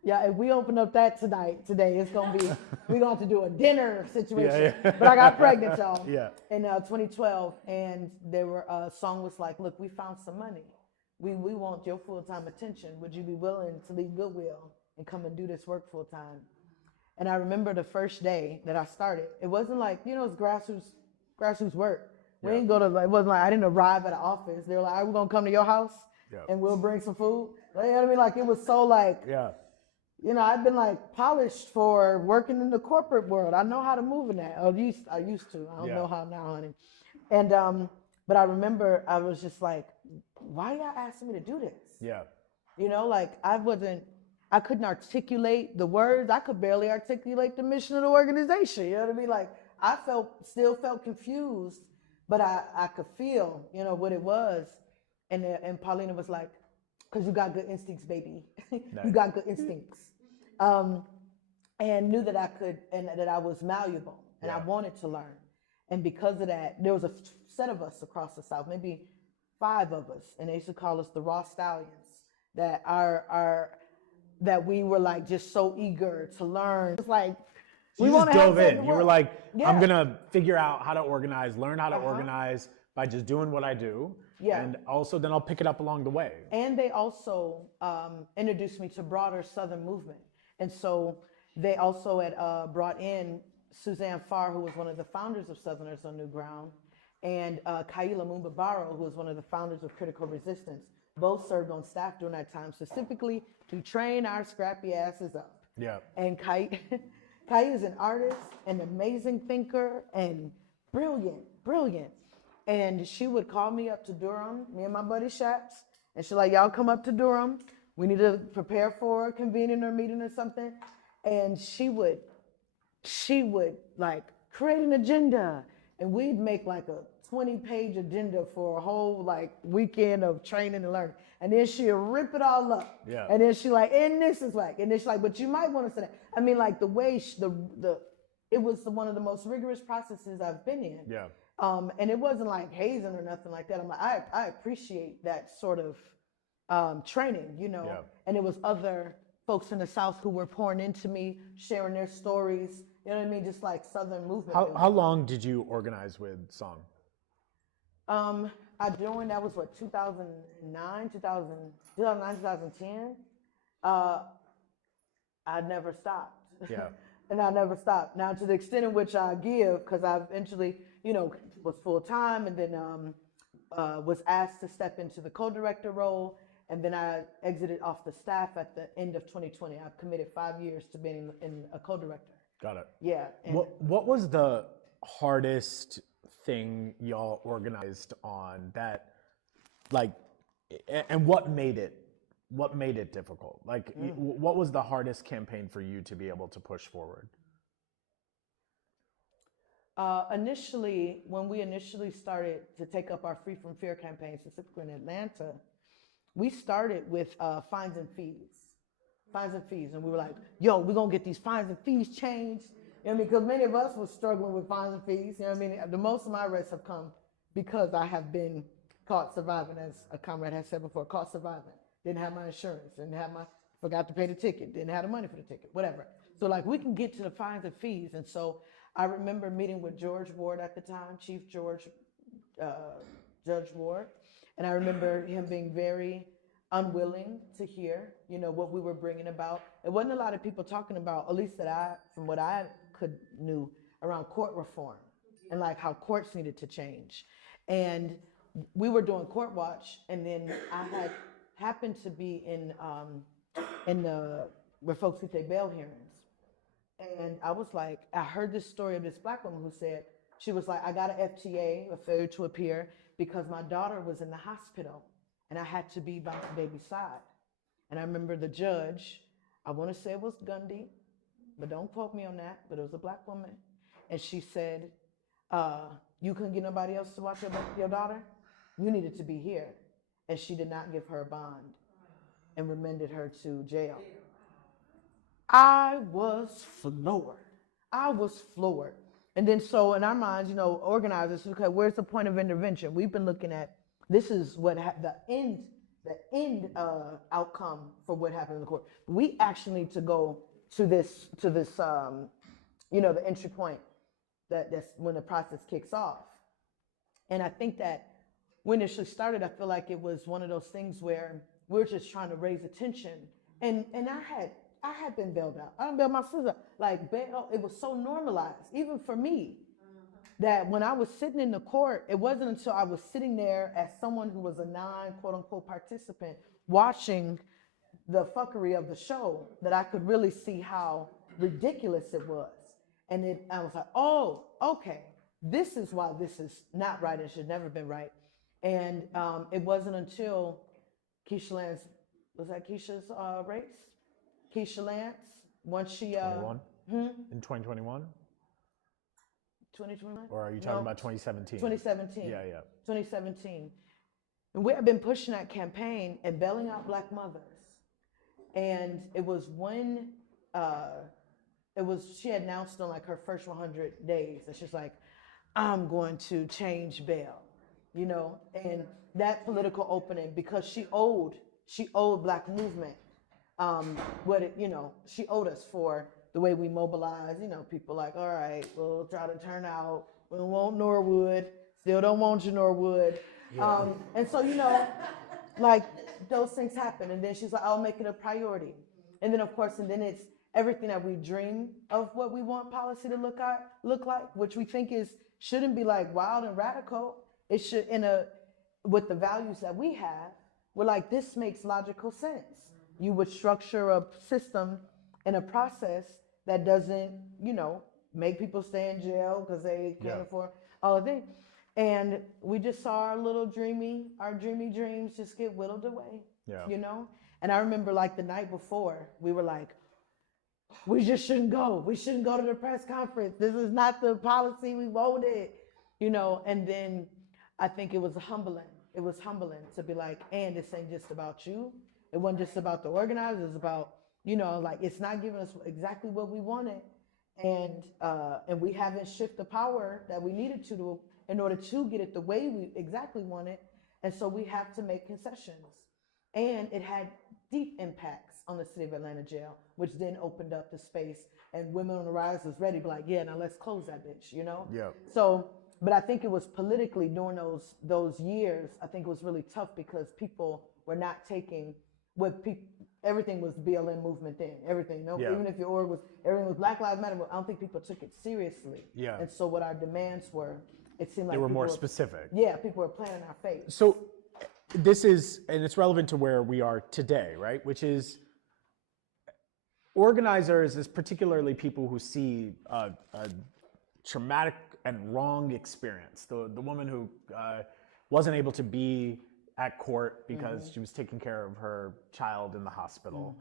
Yeah, if we open up that today, it's gonna be, we're going to do a dinner situation. But I got pregnant, y'all, in 2012. And a song was like, look, we found some money. We want your full-time attention. Would you be willing to leave Goodwill and come and do this work full-time? And I remember the first day that I started, it wasn't like, it's grassroots work. We didn't go to, it wasn't like, I didn't arrive at an office. They were like, all right, we're gonna come to your house and we'll bring some food. You know what I mean? Like, it was so like, I've been like polished for working in the corporate world. I know how to move in that. I used to. I don't know how now, honey. And but I remember I was just like, why y'all asking me to do this? Yeah. Like I couldn't articulate the words. I could barely articulate the mission of the organization. You know what I mean? Like, I still felt confused, but I could feel, what it was. And Paulina was like, because you got good instincts, baby. You got good instincts. And knew that I could, and that I was malleable, and I wanted to learn. And because of that, there was a set of us across the South, maybe 5 of us, and they used to call us the Raw Stallions, that that we were like just so eager to learn. It's like, we want to dove in. You were like, I'm gonna figure out how to organize, learn how to organize by just doing what I do. Yeah. And also then I'll pick it up along the way. And they also introduced me to broader Southern movement. And so they also had brought in Suzanne Farr, who was one of the founders of Southerners on New Ground, and Kaila Mumbabaro, who was one of the founders of Critical Resistance. Both served on staff during that time, specifically to train our scrappy asses up. Yeah. And Kai is an artist, an amazing thinker, and brilliant. And she would call me up to Durham, me and my buddy Shaps, and she's like, y'all come up to Durham. We need to prepare for a convening or meeting or something. And she would like create an agenda, and we'd make like a 20-page agenda for a whole like weekend of training and learning. And then she'd rip it all up. Yeah. And then she like, and this is like, and then she's like, but you might want to say that. I mean, like the way it was one of the most rigorous processes I've been in. Yeah. And it wasn't like hazing or nothing like that. I'm like, I appreciate that sort of training, and it was other folks in the South who were pouring into me, sharing their stories, you know what I mean? Just like Southern movement. How long did you organize with Song? I joined, that was what, 2009, 2010. I never stopped. Yeah. And I never stopped. Now, to the extent in which I give, because I eventually, was full time and then was asked to step into the co-director role. And then I exited off the staff at the end of 2020. I've committed 5 years to being in a co-director. Got it. Yeah. And What was the hardest thing y'all organized on that, like, and what made it difficult? Like, what was the hardest campaign for you to be able to push forward? Initially, when we initially started to take up our Free from Fear campaign, specifically in Atlanta, we started with fines and fees. And we were like, yo, we're going to get these fines and fees changed. You know what I mean? Because many of us were struggling with fines and fees. You know what I mean? The most of my arrests have come because I have been caught surviving, as a comrade has said before, caught surviving. Didn't have my insurance, forgot to pay the ticket, didn't have the money for the ticket, whatever. So like we can get to the fines and fees. And so I remember meeting with George Ward at the time, Chief Judge Ward. And I remember him being very unwilling to hear, what we were bringing about. It wasn't a lot of people talking about, at least from what I knew, around court reform and like how courts needed to change. And we were doing Court Watch, and then I had happened to be in the where folks get their bail hearings. And I was like, I heard this story of this Black woman who said, she was like, I got an FTA, a failure to appear, because my daughter was in the hospital and I had to be by my baby's side. And I remember the judge, I want to say it was Gundy, but don't quote me on that, but it was a Black woman. And she said, you couldn't get nobody else to watch your daughter? You needed to be here. And she did not give her a bond and remanded her to jail. I was floored. And then so in our minds, organizers, okay, where's the point of intervention? We've been looking at, this is what the end outcome for what happened in the court. We actually need to go to this the entry point that's when the process kicks off. And I think that when it initially started, I feel like it was one of those things where we're just trying to raise attention. And I had been bailed out. I bailed my sister. Like bail, it was so normalized, even for me, that when I was sitting in the court, it wasn't until I was sitting there as someone who was a quote unquote participant watching the fuckery of the show that I could really see how ridiculous it was. And I was like, oh, okay, this is why this is not right and should never been right. And it wasn't until Keisha Lance, was that Keisha's race? Keisha Lance, once she... 21? In 2021? 2021? Or are you talking about 2017? 2017. Yeah. 2017. And we have been pushing that campaign and bailing out Black mothers. And it was when, she had announced on like her first 100 days that she's like, I'm going to change bail, and that political opening, because she owed Black movement she owed us for the way we mobilize. People like, all right, we'll try to turn out. We don't want Norwood. Still don't want you, Norwood. Yeah. And so, like those things happen. And then she's like, I'll make it a priority. And then, of course, it's everything that we dream of what we want policy to look like, which we think shouldn't be like wild and radical. It should, with the values that we have, we're like, this makes logical sense. You would structure a system and a process that doesn't, make people stay in jail because they can't afford all of it. And we just saw our dreamy dreams just get whittled away, And I remember like the night before, we were like, we just shouldn't go. We shouldn't go to the press conference. This is not the policy we voted, And then I think it was humbling. It was humbling to be like, and this ain't just about you. It wasn't just about the organizers. It was about, like it's not giving us exactly what we wanted. And we haven't shifted the power that we needed to in order to get it the way we exactly wanted. And so we have to make concessions. And it had deep impacts on the city of Atlanta jail, which then opened up the space, and Women on the Rise was ready to be like, yeah, now let's close that bitch, Yeah. So But I think it was politically during those years, I think it was really tough because people were not taking everything was BLM movement then, everything. No, even if your org was, everything was Black Lives Matter, but I don't think people took it seriously. Yeah. And so what our demands were, it seemed like they were more specific. Yeah, people were playing in our face. So this is, and it's relevant to where we are today, right? Which is organizers is particularly people who see a traumatic and wrong experience. The woman who wasn't able to be at court because she was taking care of her child in the hospital.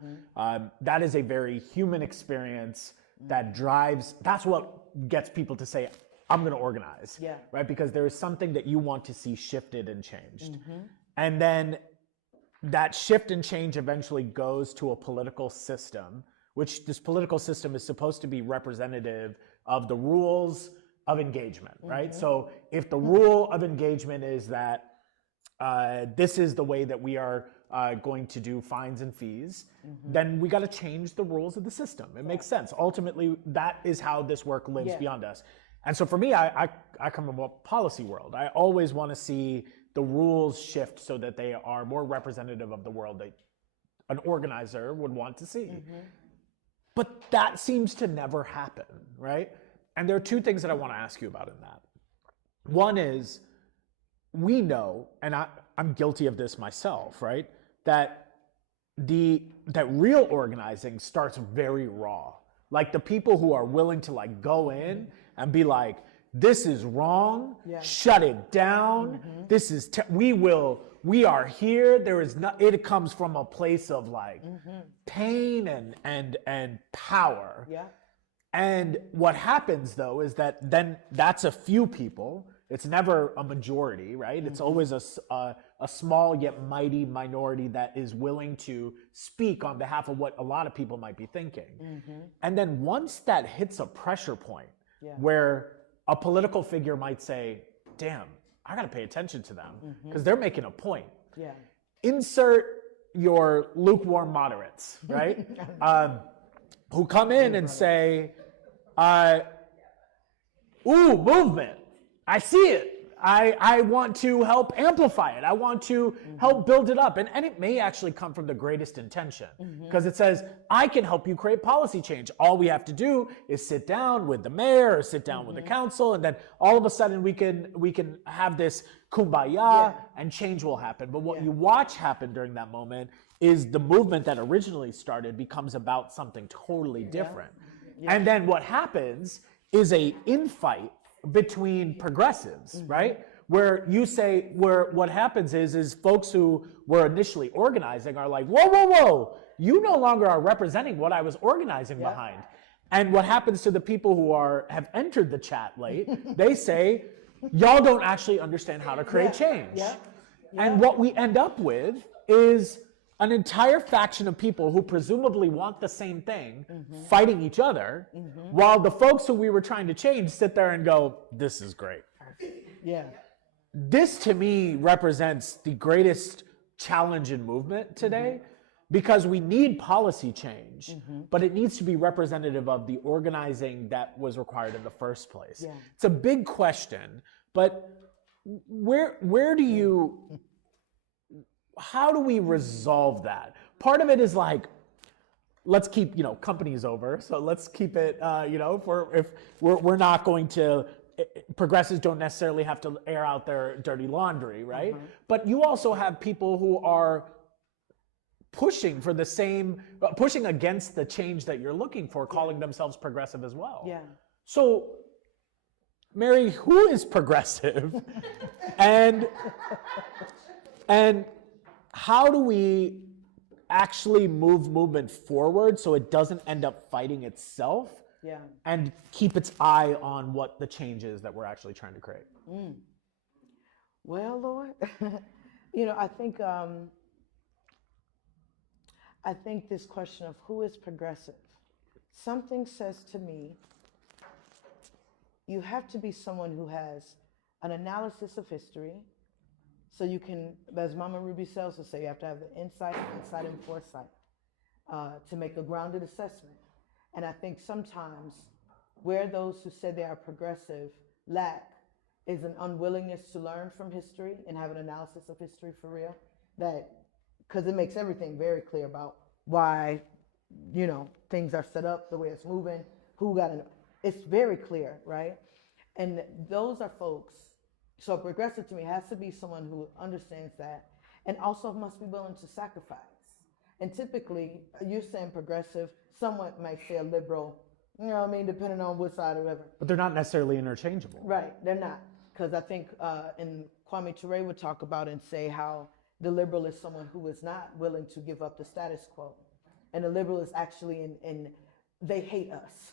That is a very human experience that drives, that's what gets people to say, I'm going to organize, right? Because there is something that you want to see shifted and changed. And then that shift and change eventually goes to a political system, which this political system is supposed to be representative of the rules of engagement, right? So if the rule of engagement is that this is the way that we are going to do fines and fees, then we got to change the rules of the system. It makes sense. Ultimately, that is how this work lives beyond us. And so for me, I come from a policy world. I always want to see the rules shift so that they are more representative of the world that an organizer would want to see. But that seems to never happen, right? And there are two things that I want to ask you about in that. One is, we know, and I'm guilty of this myself, right? That real organizing starts very raw. Like the people who are willing to like go in and be like, this is wrong, shut it down. This is, we are here. There is not, it comes from a place of like pain and power. And what happens though is that then that's a few people. It's never a majority, right? It's always a small yet mighty minority that is willing to speak on behalf of what a lot of people might be thinking. And then once that hits a pressure point where a political figure might say, damn, I gotta pay attention to them because they're making a point. Insert your lukewarm moderates, right? Who come in and say, ooh, movement. I see it. I want to help amplify it. I want to help build it up. And it may actually come from the greatest intention because it says, I can help you create policy change. All we have to do is sit down with the mayor or sit down with the council. And then all of a sudden we can have this kumbaya and change will happen. But what you watch happen during that moment is the movement that originally started becomes about something totally different. And then what happens is a infight between progressives, right? Where you say, what happens is folks who were initially organizing are like, whoa, you no longer are representing what I was organizing behind. And what happens to the people who have entered the chat late, they say, y'all don't actually understand how to create change. And what we end up with is an entire faction of people who presumably want the same thing fighting each other, while the folks who we were trying to change sit there and go, this is great. This to me represents the greatest challenge in movement today, because we need policy change, but it needs to be representative of the organizing that was required in the first place. It's a big question, but how do we resolve that? Part of it is like, let's keep, companies over. So let's keep it, if we're not going to, progressives don't necessarily have to air out their dirty laundry, right? But you also have people who are pushing against the change that you're looking for, calling themselves progressive as well. So, Mary, who is progressive? and how do we actually move movement forward so it doesn't end up fighting itself and keep its eye on what the change is that we're actually trying to create? Well, Lord, I think this question of who is progressive, something says to me, you have to be someone who has an analysis of history. So you can, as Mama Ruby Sells would say, you have to have the insight and foresight to make a grounded assessment. And I think sometimes where those who say they are progressive lack is an unwillingness to learn from history and have an analysis of history for real. That, because it makes everything very clear about why, things are set up the way it's moving, who got it. It's very clear, right? And those are folks. So progressive to me has to be someone who understands that and also must be willing to sacrifice. And typically, you're saying progressive, someone might say a liberal, depending on what side or whatever. But they're not necessarily interchangeable. Right, they're not. Because I think and Kwame Ture would talk about and say how the liberal is someone who is not willing to give up the status quo. And the liberal is actually they hate us.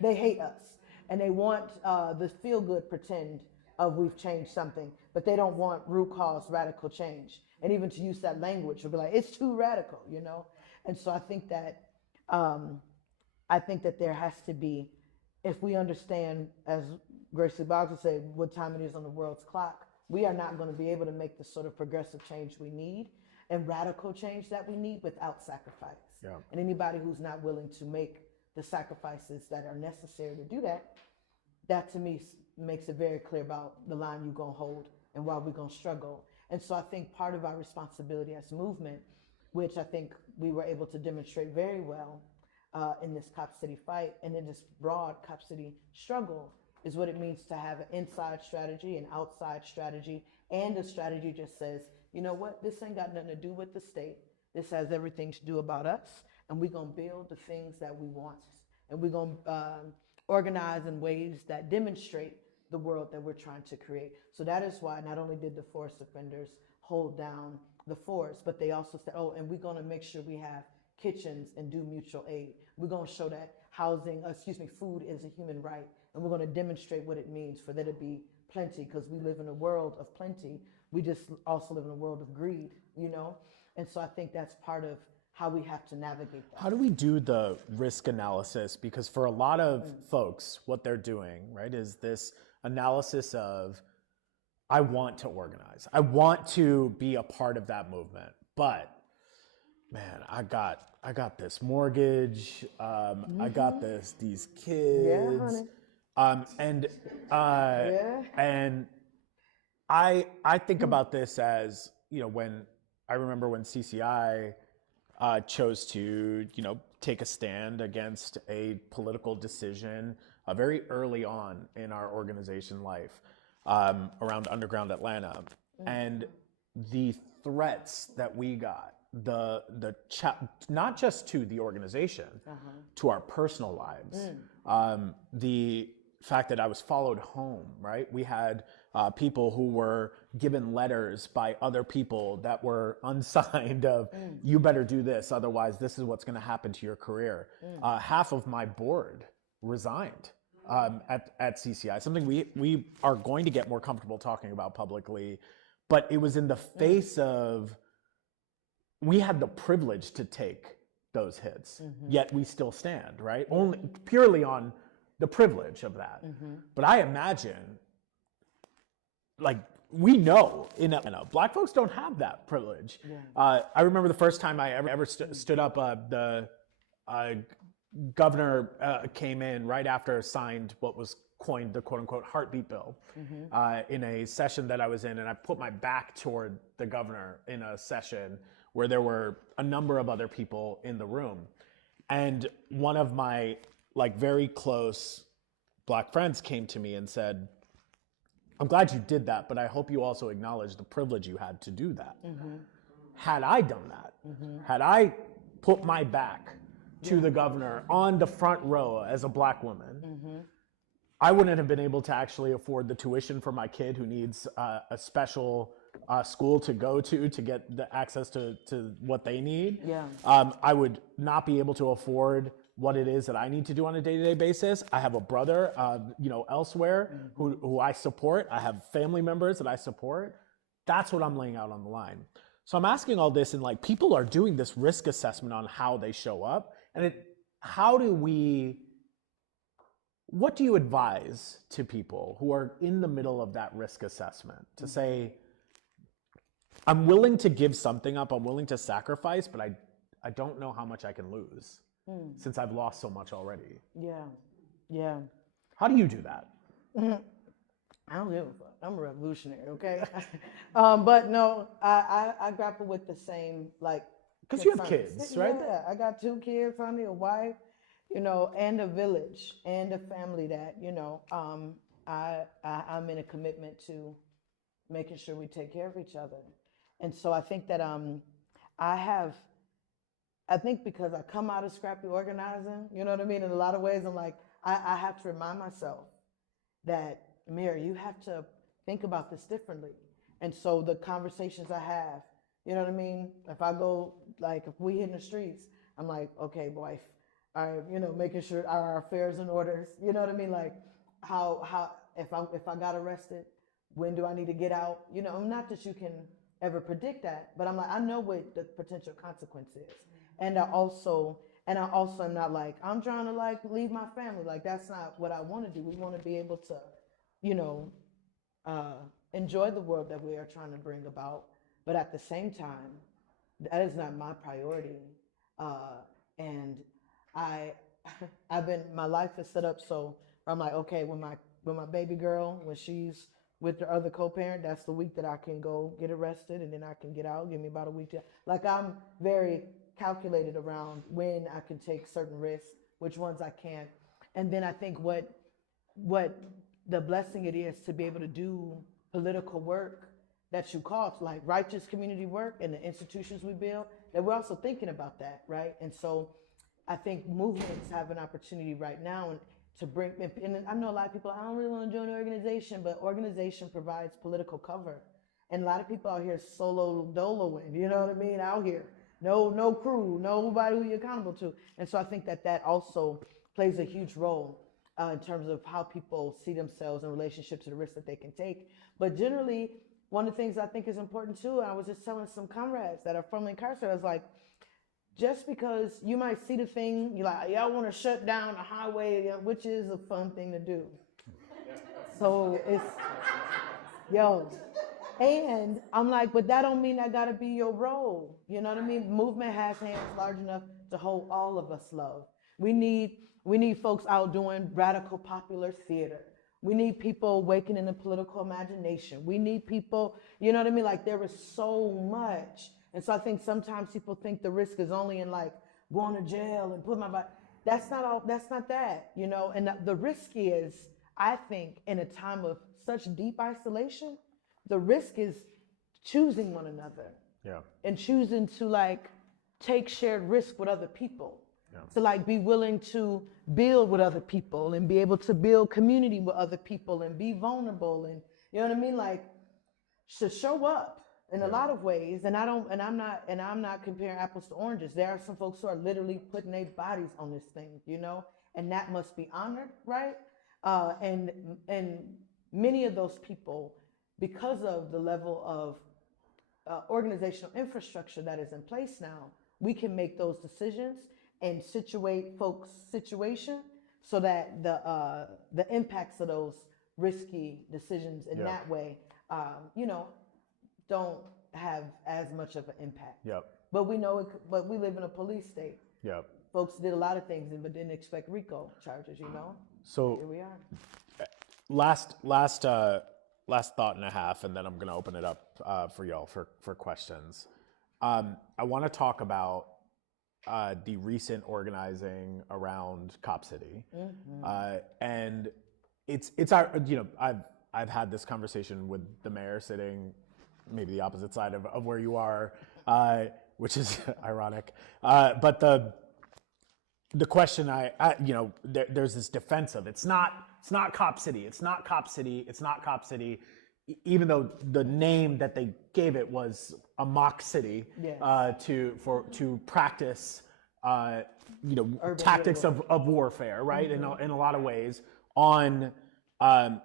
They hate us. And they want the feel-good pretend of we've changed something, but they don't want root cause radical change. And even to use that language would be like, it's too radical, And so I think that there has to be, if we understand, as Gracie Boggs would say, what time it is on the world's clock, we are not going to be able to make the sort of progressive change we need and radical change that we need without sacrifice. Yeah. And anybody who's not willing to make the sacrifices that are necessary to do that, that to me makes it very clear about the line you're going to hold and why we're going to struggle. And so I think part of our responsibility as a movement, which I think we were able to demonstrate very well in this Cop City fight and in this broad Cop City struggle, is what it means to have an inside strategy, an outside strategy, and a strategy just says, you know what, this ain't got nothing to do with the state. This has everything to do about us, and we're going to build the things that we want. And we're going to organize in ways that demonstrate the world that we're trying to create. So that is why not only did the forest defenders hold down the forest, but they also said, and we're going to make sure we have kitchens and do mutual aid. We're going to show that food is a human right. And we're going to demonstrate what it means for there to be plenty, because we live in a world of plenty. We just also live in a world of greed, And so I think that's part of how we have to navigate that. How do we do the risk analysis? Because for a lot of folks, what they're doing, right, is this analysis of, I want to organize. I want to be a part of that movement. But man, I got this mortgage. I got these kids. Yeah, honey. And I think about this as, when I remember when CCI chose to, take a stand against a political decision very early on in our organization life around underground Atlanta. And the threats that we got, not just to the organization, to our personal lives, the fact that I was followed home, right? We had people who were given letters by other people that were unsigned of, you better do this, otherwise this is what's going to happen to your career. Half of my board resigned at CCI, something we are going to get more comfortable talking about publicly, but it was in the face of, we had the privilege to take those hits, yet we still stand, right? Only purely on the privilege of that. But I imagine, we know in Atlanta, Black folks don't have that privilege. I remember the first time I ever stood up, the governor came in right after signed what was coined the quote unquote heartbeat bill in a session that I was in, and I put my back toward the governor in a session where there were a number of other people in the room. And one of my very close Black friends came to me and said, I'm glad you did that, but I hope you also acknowledge the privilege you had to do that. Had I done that, had I put my back to the governor on the front row as a Black woman, I wouldn't have been able to actually afford the tuition for my kid who needs a special school to go to get the access to what they need. I would not be able to afford what it is that I need to do on a day-to-day basis. I have a brother, elsewhere who I support. I have family members that I support. That's what I'm laying out on the line. So I'm asking all this, and people are doing this risk assessment on how they show up, and what do you advise to people who are in the middle of that risk assessment to say, I'm willing to give something up, I'm willing to sacrifice, but I don't know how much I can lose since I've lost so much already? Yeah. How do you do that? I don't give a fuck. I'm a revolutionary, okay? But no, I grapple with the same, like, Because you have concerns. kids, right? Yeah, I got 2 kids, honey, a wife, you know, and a village and a family that, you know, I'm in a commitment to making sure we take care of each other. And so I think that I think because I come out of scrappy organizing, you know what I mean? In a lot of ways, I'm like, I have to remind myself that, Amir, you have to think about this differently. And so the conversations I have, you know what I mean? If I go, like, if we hit in the streets, I'm like, okay, wife, you know, making sure our affairs and orders, you know what I mean? Like, how, if I got arrested, when do I need to get out? You know, not that you can ever predict that, but I'm like, I know what the potential consequence is. And I also am not like, I'm trying to like leave my family. Like, that's not what I want to do. We want to be able to, you know, enjoy the world that we are trying to bring about. But at the same time, that is not my priority. And my life is set up so I'm like, okay, when my baby girl, when she's with the other co-parent, that's the week that I can go get arrested and then I can get out. Give me about a week like, I'm very calculated around when I can take certain risks, which ones I can't. And then I think what the blessing it is to be able to do political work that you call like righteous community work and the institutions we build, that we're also thinking about that, right? And so I think movements have an opportunity right now to bring, and I know a lot of people, I don't really want to join an organization, but organization provides political cover. And a lot of people out here solo doloing, you know what I mean, out here. No crew, nobody who you're accountable to. And so I think that also plays a huge role in terms of how people see themselves in relationship to the risks that they can take. But generally, one of the things I think is important too, I was just telling some comrades that are formerly incarcerated, I was like, just because you might see the thing, you're like, y'all want to shut down a highway, which is a fun thing to do. So it's, yo. And I'm like, but that don't mean that gotta be your role. You know what I mean? Movement has hands large enough to hold all of us love. We need folks out doing radical popular theater. We need people awakening the political imagination. We need people, you know what I mean? Like, there is so much. And so I think sometimes people think the risk is only in like going to jail and put my body. That's not that, you know? And the risk is, I think, in a time of such deep isolation, the risk is choosing one another. Yeah. And choosing to like take shared risk with other people. Yeah. To like be willing to build with other people and be able to build community with other people and be vulnerable and, you know what I mean? Like, to show up in a lot of ways. And I'm not comparing apples to oranges. There are some folks who are literally putting their bodies on this thing, you know, and that must be honored, right? And many of those people, because of the level of organizational infrastructure that is in place now, we can make those decisions and situate folks' situation so that the impacts of those risky decisions in that way, you know, don't have as much of an impact. Yep. But we know but we live in a police state. Yep. Folks did a lot of things but didn't expect RICO charges, you know? So here we are. Last thought and a half, and then I'm going to open it up for y'all for questions. I want to talk about the recent organizing around Cop City, and it's our, you know, I've had this conversation with the mayor sitting maybe the opposite side of where you are, which is ironic, but the question you know, there's this defense of it's not Cop City, it's not Cop City, it's not Cop City, even though the name that they gave it was a mock city, to practice, you know, urban tactics of warfare, right? In a lot of ways on our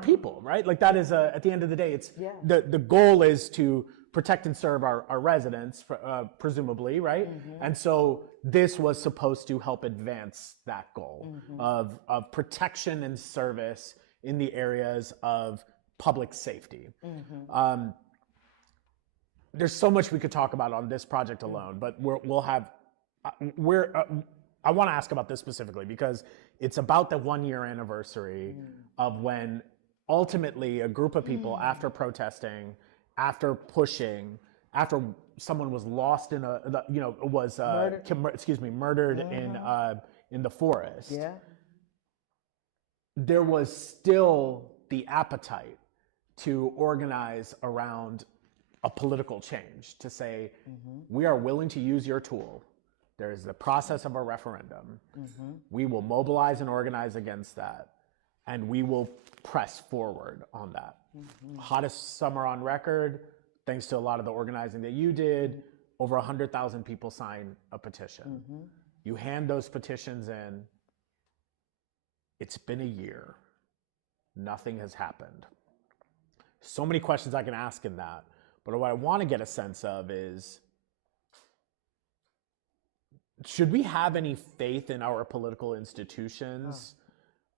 people, right? Like, that is at the end of the day, it's the goal is to protect and serve our residents, presumably, right? And so this was supposed to help advance that goal of protection and service in the areas of public safety. There's so much we could talk about on this project alone, but I want to ask about this specifically because it's about the 1-year anniversary of when ultimately a group of people, after protesting, after pushing, after someone was lost in murdered in the forest. Yeah. There was still the appetite to organize around a political change, to say, we are willing to use your tool. There is the process of a referendum. We will mobilize and organize against that, and we will press forward on that. Hottest summer on record, thanks to a lot of the organizing that you did, over 100,000 people sign a petition. You hand those petitions in, it's been a year. Nothing has happened. So many questions I can ask in that, but what I want to get a sense of is, should we have any faith in our political institutions?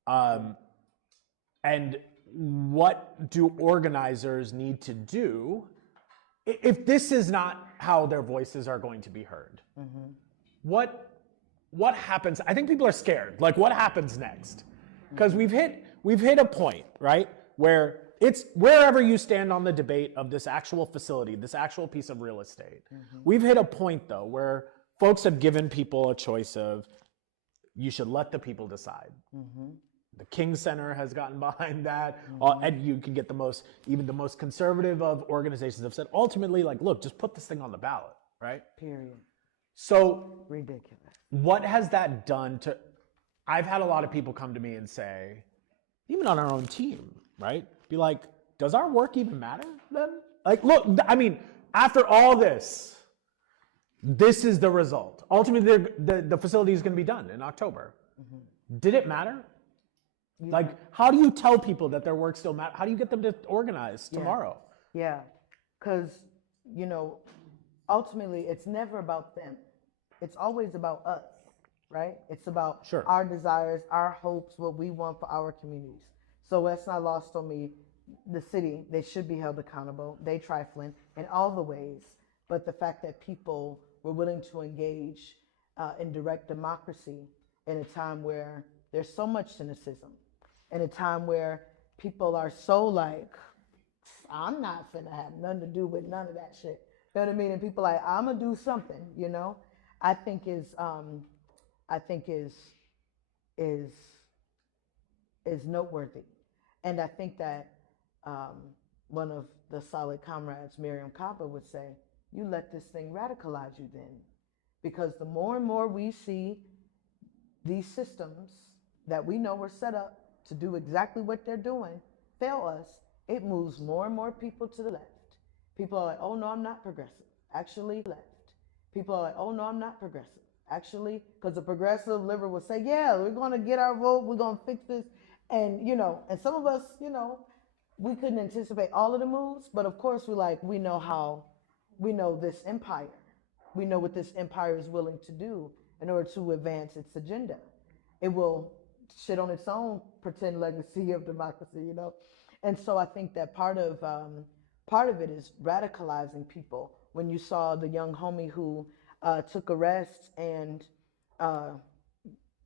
And what do organizers need to do if this is not how their voices are going to be heard? What happens? I think people are scared. Like, what happens next? Because we've hit a point, right, where it's wherever you stand on the debate of this actual facility, this actual piece of real estate. We've hit a point, though, where folks have given people a choice of, you should let the people decide. The King Center has gotten behind that, and you can get even the most conservative of organizations have said, ultimately, like, look, just put this thing on the ballot, right? Period. So Ridiculous. what has that done to? I've had a lot of people come to me and say, even on our own team, right? Be like, does our work even matter then? Like, look, I mean, after all this is the result. Ultimately, the facility is going to be done in October. Did it matter? Like, how do you tell people that their work still matters? How do you get them to organize tomorrow? Yeah, because, ultimately, it's never about them. It's always about us, right? It's about our desires, our hopes, what we want for our communities. So that's not lost on me. The city, they should be held accountable. They trifling in all the ways. But the fact that people were willing to engage in direct democracy in a time where there's so much cynicism, in a time where people are so like, I'm not finna have nothing to do with none of that shit. You know what I mean? And people like, I'm gonna do something, I think is noteworthy. And I think that one of the solid comrades, Miriam Kaba, would say, you let this thing radicalize you then. Because the more and more we see these systems that we know were set up to do exactly what they're doing fail us, it moves more and more people to the left. People are like, oh no, I'm not progressive. Actually, left. People are like, oh no, I'm not progressive. Actually, because the progressive liberal will say, yeah, we're going to get our vote, we're going to fix this. And, and some of us, we couldn't anticipate all of the moves, but of course we know this empire. We know what this empire is willing to do in order to advance its agenda. It will shit on its own pretend legacy of democracy, And so I think that part of it is radicalizing people. When you saw the young homie who took arrests and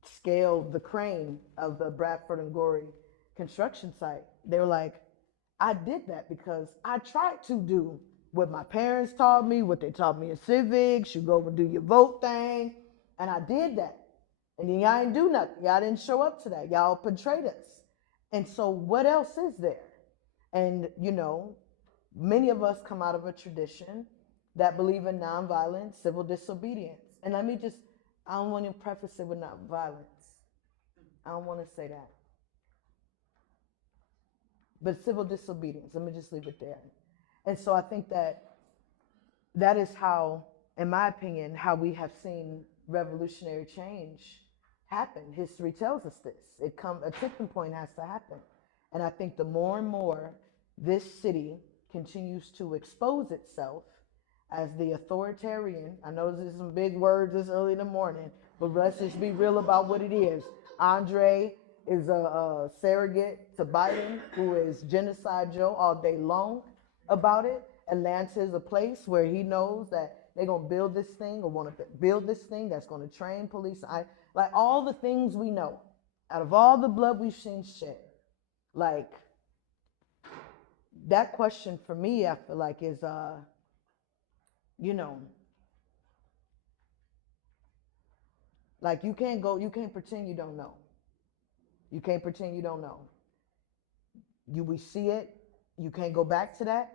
scaled the crane of the Bradford and Gorey construction site, they were like, I did that because I tried to do what my parents taught me, what they taught me in civics, you go and do your vote thing, and I did that. And then y'all didn't do nothing. Y'all didn't show up to that. Y'all betrayed us. And so what else is there? And, many of us come out of a tradition that believe in nonviolent civil disobedience. And I don't want to preface it with nonviolence. I don't want to say that. But civil disobedience, let me just leave it there. And so I think that is how, in my opinion, how we have seen revolutionary change happen. History tells us this. A tipping point has to happen. And I think the more and more this city continues to expose itself as the authoritarian, I know there's some big words this early in the morning, but let's just be real about what it is. Andre is a surrogate to Biden, who is Genocide Joe all day long about it. Atlanta is a place where he knows that, they're going to build this thing or want to build this thing that's going to train police. Like all the things we know, out of all the blood we've seen shed, like that question for me, I feel like is, you know, like you can't pretend you don't know. You can't pretend you don't know. We see it, you can't go back to that,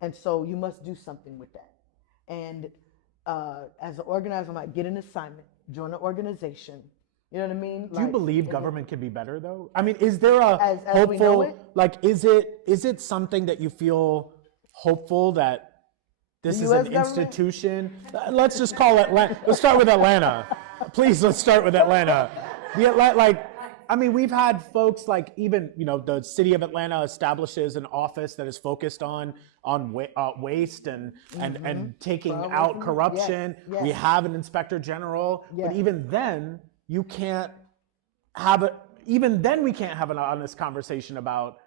and so you must do something with that. And as an organizer, I might get an assignment, join an organization. You know what I mean? Do you believe government can be better, though? I mean, is there a as hopeful, we know it? like, is it something that you feel hopeful that this The is US an government? institution? Let's just call it, let's start with Atlanta. Please, let's start with Atlanta. I mean, we've had folks like even, the city of Atlanta establishes an office that is focused on waste and taking out corruption. Yes. We have an inspector general, Yes. but even then, you can't have even then we can't have an honest conversation about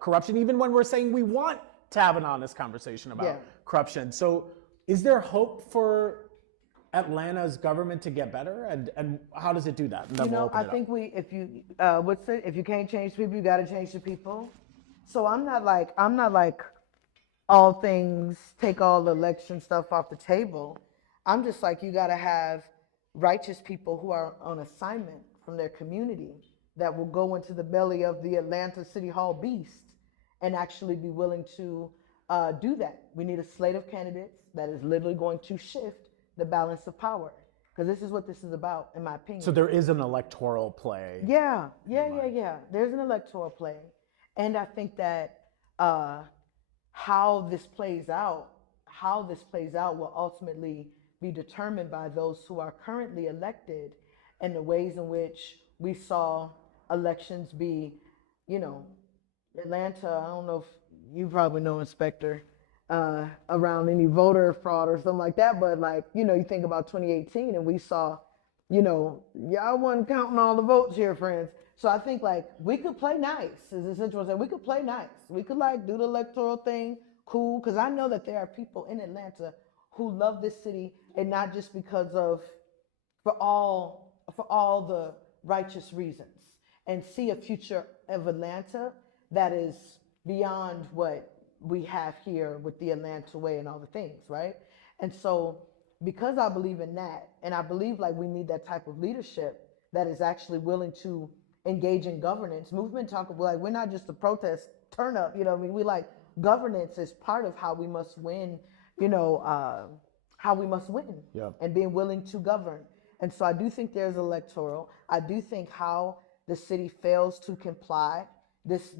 corruption, even when we're saying we want to have an honest conversation about corruption. So is there hope for Atlanta's government to get better, and how does it do that? And then we'll open I it think up. if you can't change people, you got to change the people. So I'm not like all things, take all the election stuff off the table. I'm just like, you got to have righteous people who are on assignment from their community that will go into the belly of the Atlanta City Hall beast and actually be willing to do that. We need a slate of candidates that is literally going to shift the balance of power, because this is what this is about, in my opinion. So there is an electoral play. Yeah. There's an electoral play, and I think that how this plays out will ultimately be determined by those who are currently elected, and the ways in which we saw elections be, Atlanta. I don't know if you probably know, Inspector, around any voter fraud or something like that, but you think about 2018 and we saw, y'all wasn't counting all the votes here, friends. So I think we could play nice, as essentially said. We could play nice. We could do the electoral thing, cool, because I know that there are people in Atlanta who love this city, and not just because of for all the righteous reasons, and see a future of Atlanta that is beyond what we have here with the Atlanta way and all the things, right? And so because I believe in that, and I believe we need that type of leadership that is actually willing to engage in governance. Movement talk about we're not just a protest turn up, we governance is part of how we must win, how we must win, and being willing to govern. And so I do think there's electoral. I do think how the city fails to comply,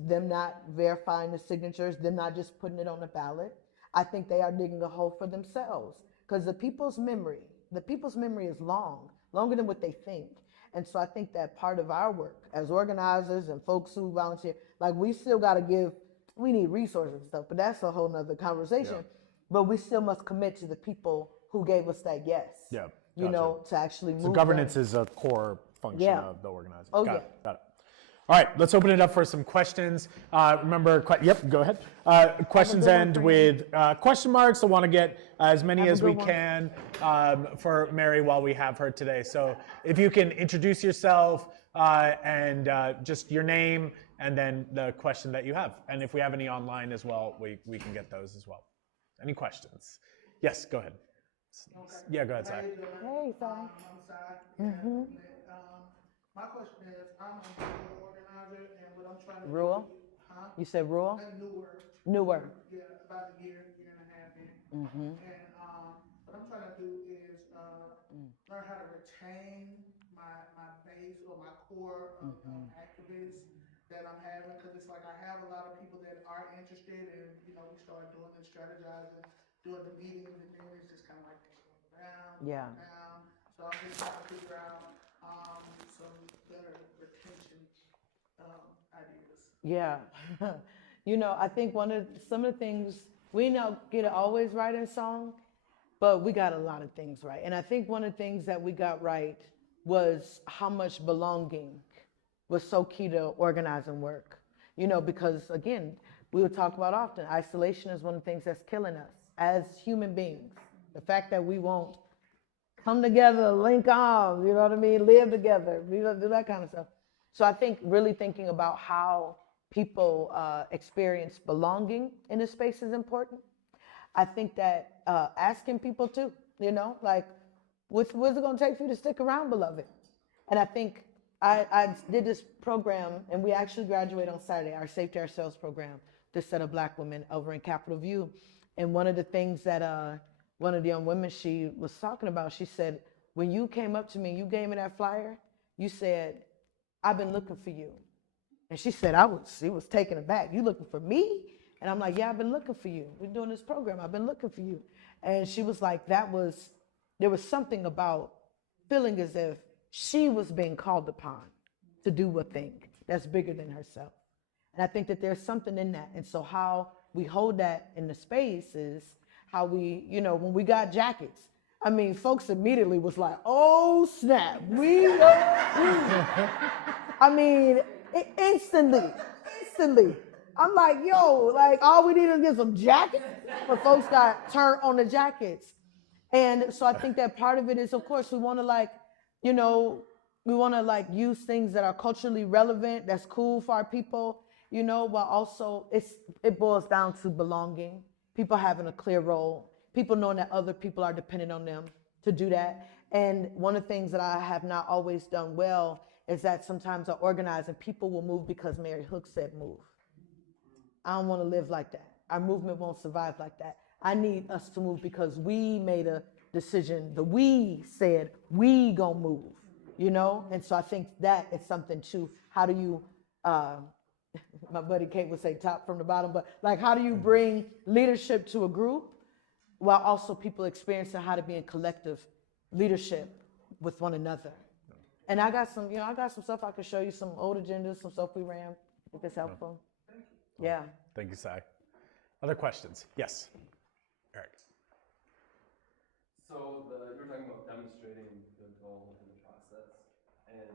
them not verifying the signatures, them not just putting it on the ballot, I think they are digging a hole for themselves, because the people's memory is longer than what they think. And so I think that part of our work as organizers and folks who volunteer, we still got to we need resources and stuff, but that's a whole nother conversation. Yeah. But we still must commit to the people who gave us that yes. Yeah. Gotcha. To actually move. So governance is a core function of the organizing. Oh, Got it. All right, let's open it up for some questions. Remember, go ahead. Questions end with question marks. I want to get as many as we can for Mary while we have her today. So if you can introduce yourself and just your name and then the question that you have. And if we have any online as well, we can get those as well. Any questions? Yes, go ahead. Okay. Yeah, go ahead, Si. Hey, Si. I'm Si. Mm-hmm. My question is, I'm a rural organizer, and what I'm trying to rural? do, You said rural? Newer. Yeah, about a year and a half in. Mm-hmm. And what I'm trying to do is learn how to retain my base or my core of activists that I'm having, because it's I have a lot of people that are interested, and we start doing and strategizing, doing the meetings, and then it's just kind of around. So I'm just trying to figure out some better retention ideas. Yeah. I think some of the things we don't get it always right in song, but we got a lot of things right. And I think one of the things that we got right was how much belonging was so key to organizing work. Because again, we would talk about often, isolation is one of the things that's killing us as human beings. The fact that we won't come together, link arms, you know what I mean, live together, do that kind of stuff. So I think really thinking about how people experience belonging in a space is important. I think that asking people too, you know, like, what's it gonna take for you to stick around, beloved? And I think I did this program, and we actually graduate on Saturday, our Safety Ourselves program, this set of Black women over in Capitol View. And one of the things that one of the young women she was talking about, she said, when you came up to me, you gave me that flyer, you said, I've been looking for you. And she said, she was taken aback. You looking for me? And I'm like, yeah, I've been looking for you. We're doing this program. I've been looking for you. And she was like, there was something about feeling as if she was being called upon to do a thing that's bigger than herself. And I think that there's something in that. And so how we hold that in the space is how we, you know, when we got jackets, I mean, folks immediately was like, oh, snap. I mean, instantly. I'm like, yo, like, all we need is get some jackets. But folks got turned on the jackets. And so I think that part of it is, of course, we want to, like, you know, we want to, like, use things that are culturally relevant, that's cool for our people, you know, but also it boils down to belonging, people having a clear role, people knowing that other people are dependent on them to do that. And one of the things that I have not always done well is that sometimes I organize and people will move because Mary Hook said move. I don't want to live like that. Our movement won't survive like that. I need us to move because we made a decision. We said we gonna move, you know? And so I think that is something too. How do you, my buddy Kate would say top from the bottom, but like, how do you bring leadership to a group while also people experiencing how to be in collective leadership with one another? And I got some stuff I could show you, some old agendas, some stuff we ran, if it's helpful. Yeah. Thank you, Sai. Other questions? Yes. Eric. So you were talking about demonstrating the goal in the process, and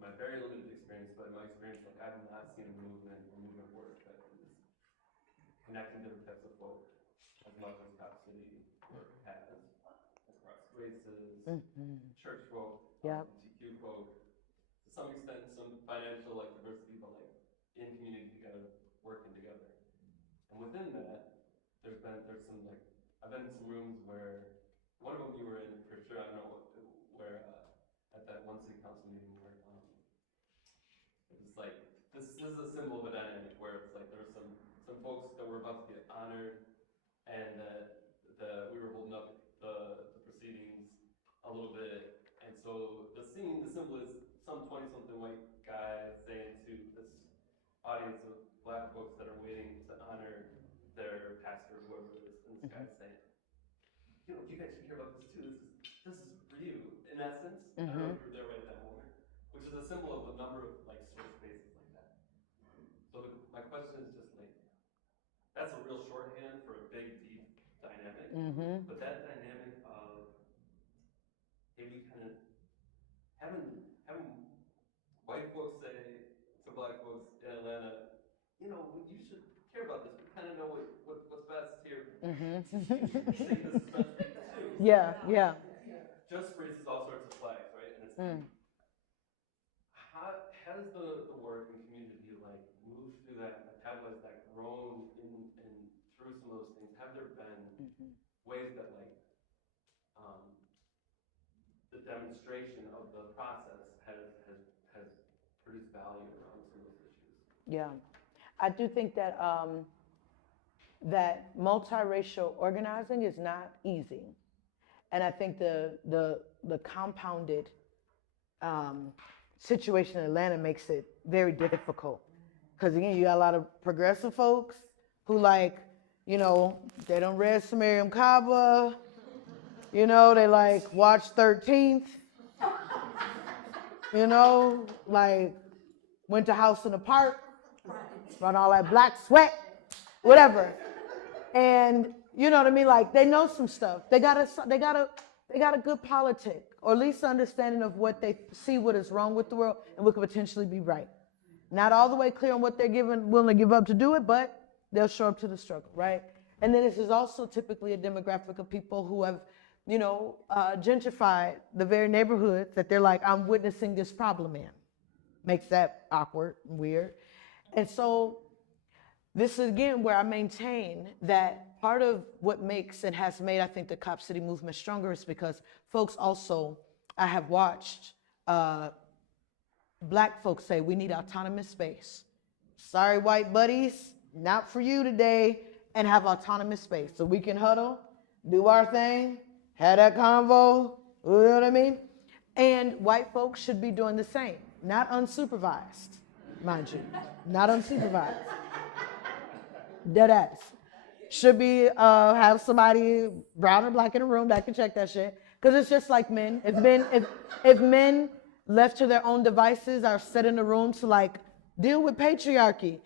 my very limited experience, but in my experience, like, I have not seen a movement or movement work that is connecting different types of folk as much as Cop City work has, across races, church folk, LGBTQ folk, to some extent some financial, like, diversity, but like in community together, working together. And within that, there's some, like, I've been in some rooms where, one of them you were in for sure, I don't know where at that one city council meeting where it was like, this is a symbol of a dynamic where it's like there were some folks that were about to get honored, and that we were holding up the proceedings a little bit. And so the symbol is some 20-something white guy saying to this audience of Black folks that are waiting to honor their pastor, whoever it is, and this guy's saying, you know, you guys should hear about this too. This is for you, in essence. I don't know if you were there right at that moment, which is a symbol of a number of, like, sort of spaces like that. So my question is just, like, that's a real shorthand for a big, deep dynamic. But that dynamic of, hey, we kind of having white folks say to Black folks in Atlanta, you know, you should care about this. We kind of know what's best here. We think this is best for you too. Yeah. Just raises all sorts of flags, right? And it's how does the work and community, like, move through that, metabolize that, grown in through some of those things? Have there been ways that, like, the demonstration of the process has produced value around some of those issues? Yeah, I do think that that multiracial organizing is not easy, and I think the compounded situation in Atlanta makes it very difficult, because again, you got a lot of progressive folks who, like, you know, they don't read Samarium Kaba, you know, they like watch 13th, you know, like went to House in the Park, run all that black sweat, whatever. And you know what I mean? Like, they know some stuff. They got a good politic, or at least understanding of what they see, what is wrong with the world, and what could potentially be right. Not all the way clear on what they're willing to give up to do it, but they'll show up to the struggle, right? And then this is also typically a demographic of people who have, gentrified the very neighborhoods that they're like, I'm witnessing this problem in. Makes that awkward and weird. And so this is again where I maintain that part of what makes and has made, I think, the Cop City movement stronger is because folks also, I have watched Black folks say, we need autonomous space. Sorry, white buddies, not for you today, and have autonomous space. So we can huddle, do our thing, have that convo, you know what I mean? And white folks should be doing the same, not unsupervised, mind you, not unsupervised. Dead ass. Should be have somebody brown or black in a room that can check that shit. Because it's just like men. If men left to their own devices are set in a room to like deal with patriarchy,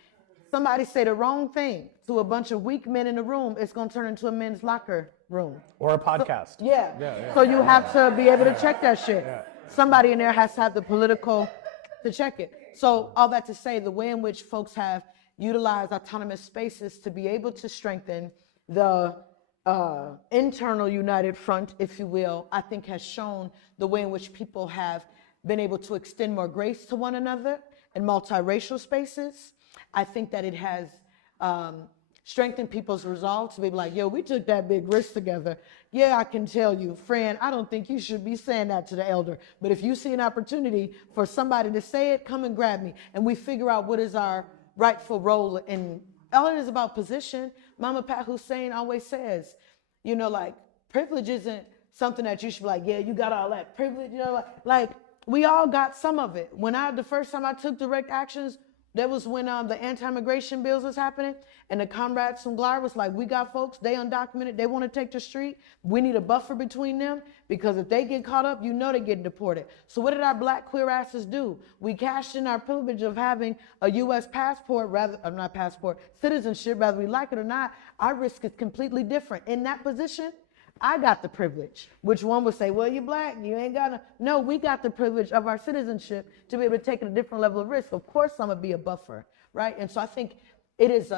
somebody say the wrong thing to a bunch of weak men in the room, it's gonna turn into a men's locker room. Or a podcast. So you have to be able to check that shit. Somebody in there has to have the political to check it. So all that to say, the way in which folks have utilized autonomous spaces to be able to strengthen the internal united front, if you will, I think has shown the way in which people have been able to extend more grace to one another in multiracial spaces. I think that it has strengthened people's resolve to be like, yo, we took that big risk together. Yeah, I can tell you, friend, I don't think you should be saying that to the elder. But if you see an opportunity for somebody to say it, come and grab me. And we figure out what is our rightful role. And all it is about position. Mama Pat Hussein always says, like privilege isn't something that you should be like, yeah, you got all that privilege, like we all got some of it. The first time I took direct actions, that was when the anti-immigration bills was happening, and the comrades from GLAR was like, we got folks, they undocumented, they want to take the street. We need a buffer between them, because if they get caught up, they get deported. So what did our Black queer asses do? We cashed in our privilege of having a U.S. passport, citizenship, whether we like it or not. Our risk is completely different. In that position, I got the privilege, which one would say, well, you're Black, you ain't got to. No, we got the privilege of our citizenship to be able to take a different level of risk. Of course, I'm going to be a buffer, right? And so I think it is,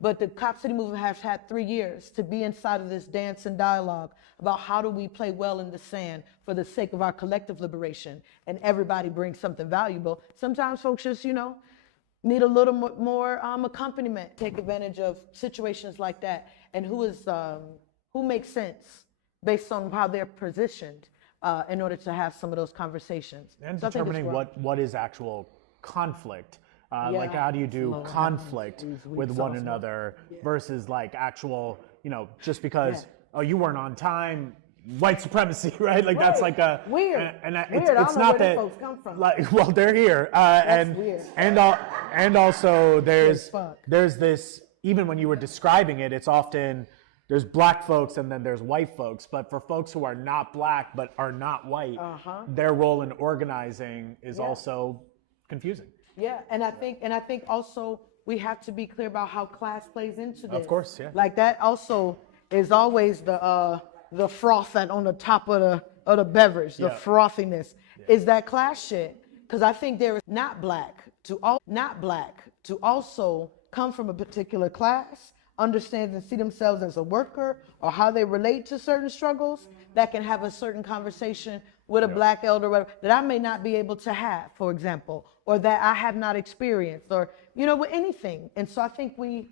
but the Cop City movement has had 3 years to be inside of this dance and dialogue about how do we play well in the sand for the sake of our collective liberation, and everybody brings something valuable. Sometimes folks just, need a little more accompaniment, take advantage of situations like that, and who makes sense based on how they're positioned in order to have some of those conversations. And so determining what is actual conflict. Like how do you do conflict with one another versus like actual, just because, oh, you weren't on time, white supremacy, right? Like that's like a weird. And weird. It's not that folks come from. Like, well, they're here, and also there's this, even when you were describing it, it's often there's Black folks and then there's white folks. But for folks who are not Black but are not white, their role in organizing is also confusing. Yeah, and I think also we have to be clear about how class plays into this. Of course, yeah. Like that also is always the froth on the top of the beverage, the frothiness is that class shit. Because I think there is not black to also come from a particular class, understand and see themselves as a worker, or how they relate to certain struggles, that can have a certain conversation with a Black elder, whatever, that I may not be able to have, for example, or that I have not experienced, or with anything. And so I think we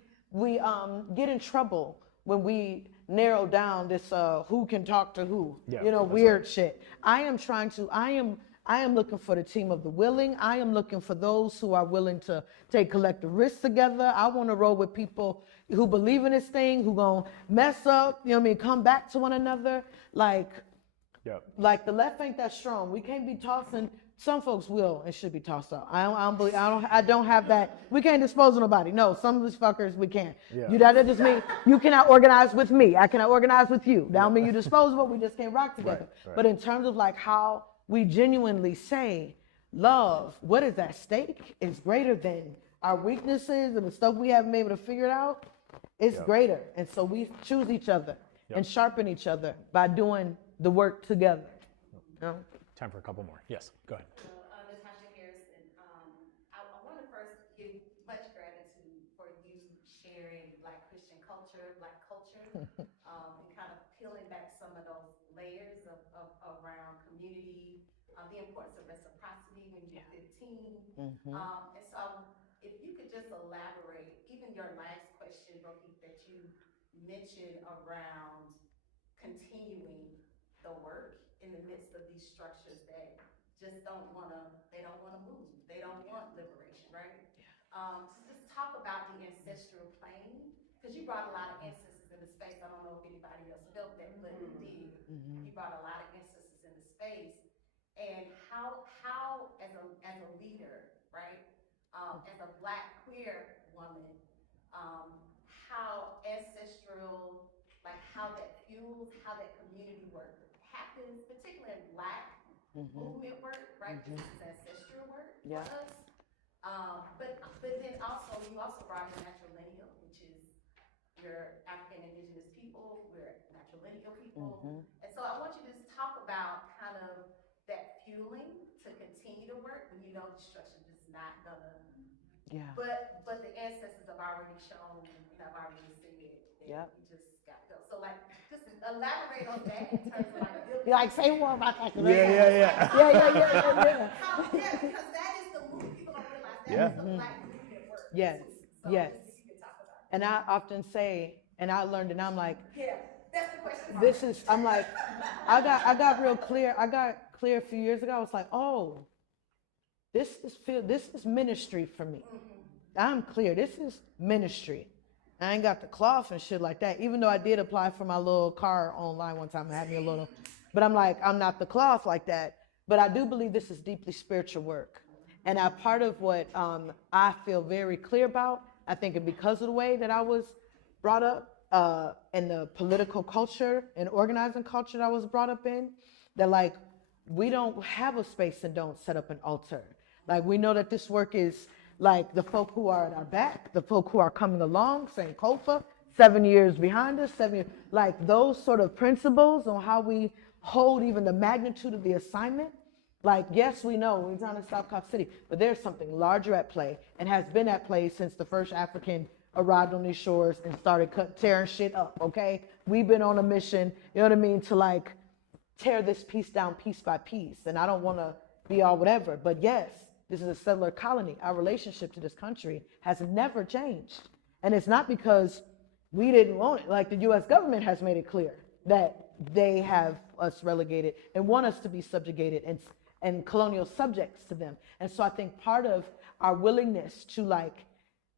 get in trouble when we narrow down this who can talk to who, weird shit. I am looking for the team of the willing. I am looking for those who are willing to take collective risks together. I want to roll with people who believe in this thing, who gonna mess up, come back to one another. Like the left ain't that strong. We can't be tossing. Some folks will and should be tossed out. I don't have that. We can't dispose of nobody. No, some of these fuckers we can't. That just mean you cannot organize with me. I cannot organize with you. That don't mean you disposable. We just can't rock together. Right. But in terms of like how we genuinely say love, what is at stake is greater than our weaknesses and the stuff we haven't been able to figure it out. It's greater. And so we choose each other and sharpen each other by doing the work together. Time for a couple more. Yes, go ahead. Natasha Harrison. I want to first give much gratitude for you sharing Black Christian culture, Black culture and kind of peeling back some of those layers around community, the importance of reciprocity when you're 15. And so if you could just elaborate, even your last question, Rohit, that you mentioned around continuing the work in the midst of these structures that just don't wanna move. They don't want liberation, right? To just talk about the ancestral plane, because you brought a lot of ancestors in the space. I don't know if anybody else felt that, but you did. You brought a lot of ancestors in the space. And how as a leader, right? As a Black queer woman, how ancestral, like how that fuels, how that community work happens, particularly in Black movement work, right? This is ancestral work for us. But then also, you also brought in matrilineal, which is we're African Indigenous people, we're matrilineal people. And so I want you to just talk about kind of that fueling to continue to work when you know the structure is not gonna. Yeah. But the ancestors have already shown, have already said that we just got to go. So like, just elaborate on that in terms of like. You like say more about that? Yeah. How, because that is the movement. People don't realize that is the Black movement work. Yes. So Yes. just if you could talk about it. And I often say, and I learned, and I'm like, yeah, that's the question. This is, I'm like, I got real clear. I got clear a few years ago. I was like, oh, this is ministry for me. I'm clear. This is ministry. I ain't got the cloth and shit like that. Even though I did apply for my little car online one time and had me a little, but I'm like, I'm not the cloth like that. But I do believe this is deeply spiritual work. And part of what I feel very clear about, I think because of the way that I was brought up in the political culture and organizing culture that I was brought up in, that like, we don't have a space and don't set up an altar. Like, we know that this work is like the folk who are at our back, the folk who are coming along, saying Kofa, 7 years behind us, 7 years, like those sort of principles on how we hold even the magnitude of the assignment. Like, yes, we know we're down in South Cop City, but there's something larger at play and has been at play since the first African arrived on these shores and started tearing shit up, okay? We've been on a mission, you know what I mean, to like tear this piece down piece by piece. And I don't want to be all whatever, but yes, this is a settler colony. Our relationship to this country has never changed. And it's not because we didn't want it. Like, the US government has made it clear that they have us relegated and want us to be subjugated and colonial subjects to them. And so I think part of our willingness to like,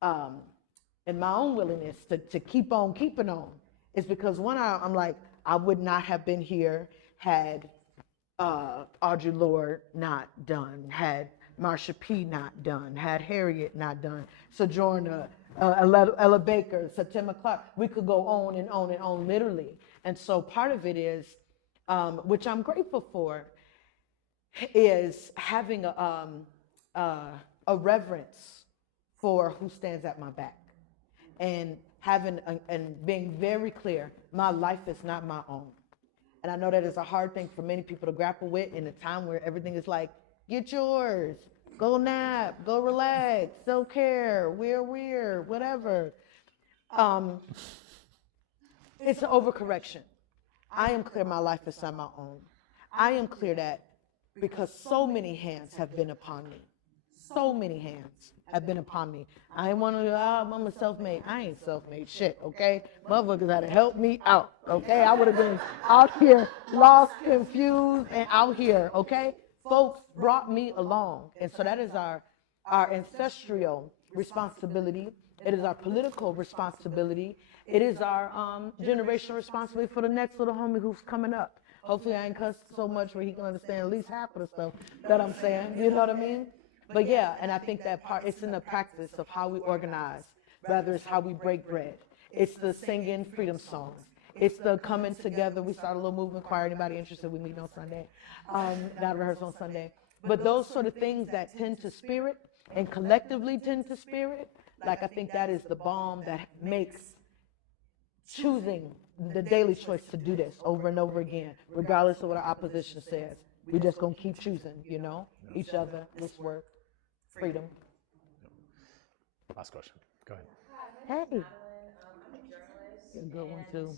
and my own willingness to keep on keeping on is because I'm like, I would not have been here had Audre Lorde not done, had Marsha P. not done, had Harriet not done, Sojourner, Ella Baker, September Clark. We could go on and on and on, literally. And so part of it is, which I'm grateful for, is having a reverence for who stands at my back, and and being very clear, my life is not my own. And I know that is a hard thing for many people to grapple with in a time where everything is like, get yours, go nap, go relax, self-care, we're, whatever. It's an overcorrection. I am clear my life is not my own. I am clear that because so many hands have been upon me. So many hands have been upon me. I ain't want to, I'm a self-made. I ain't self-made shit, okay? Motherfuckers had to help me out, okay? I would have been out here lost, confused, and out here, okay? Folks brought me along. And so that is our ancestral responsibility. It is our political responsibility. It is our generational responsibility for the next little homie who's coming up. Hopefully I ain't cussed so much where he can understand at least half of the stuff that I'm saying. You know what I mean? But yeah, and I think that part, it's in the practice of how we organize, rather it's how we break bread. It's the singing freedom songs. It's the coming together. We start a little movement choir. Anybody interested? We meet on Sunday. Not rehearse on Sunday. But those sort of things that tend to spirit and collectively tend to spirit, like I think that is the balm that makes choosing the daily choice to do this over and over again, regardless of what our opposition says. We're just going to keep choosing, you know, each other, this work, freedom. Last question. Go ahead. Hi, my name is Hey. Madeline. I'm a journalist. a good one too.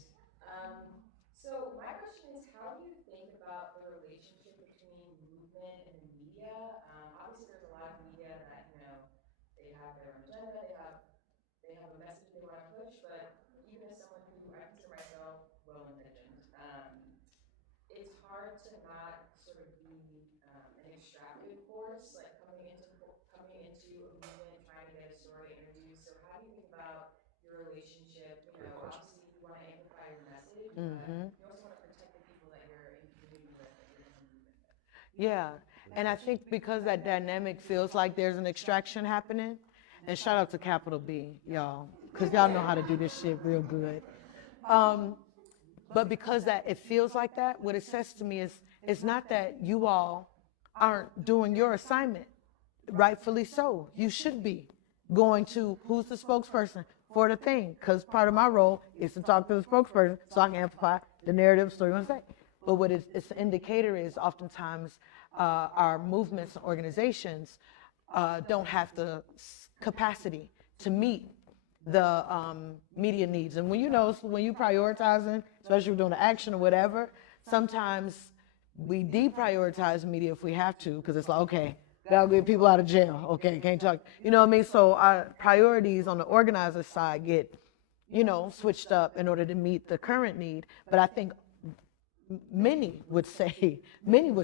So my question is, how do you think about the relationship between movement and the media? Obviously, there's a lot of media that they have their own agenda, they have a message they want to push. But even as someone who I consider myself well-intentioned, it's hard to not sort of be an extractive force, like coming into a movement, trying to get a story introduced. So how do you think about your relationship? Obviously you want to amplify your message, but you also want to protect the people that you're in community with, that you're in a movement with. Yeah, and I think because that dynamic feels like there's an extraction happening, and shout out to Capital B, y'all, because y'all know how to do this shit real good. But because that it feels like that, what it says to me is it's not that you all aren't doing your assignment. Rightfully so. You should be going to who's the spokesperson for the thing, because part of my role is to talk to the spokesperson so I can amplify the narrative story I'm going to say. But what it's an indicator is oftentimes our movements and organizations don't have the capacity to meet the media needs. And when when you prioritizing, especially if you're doing the action or whatever, sometimes we deprioritize media if we have to, because it's like, okay, gotta get people out of jail. Okay, can't talk. You know what I mean? So our priorities on the organizer side get, switched up in order to meet the current need. But I think many would say,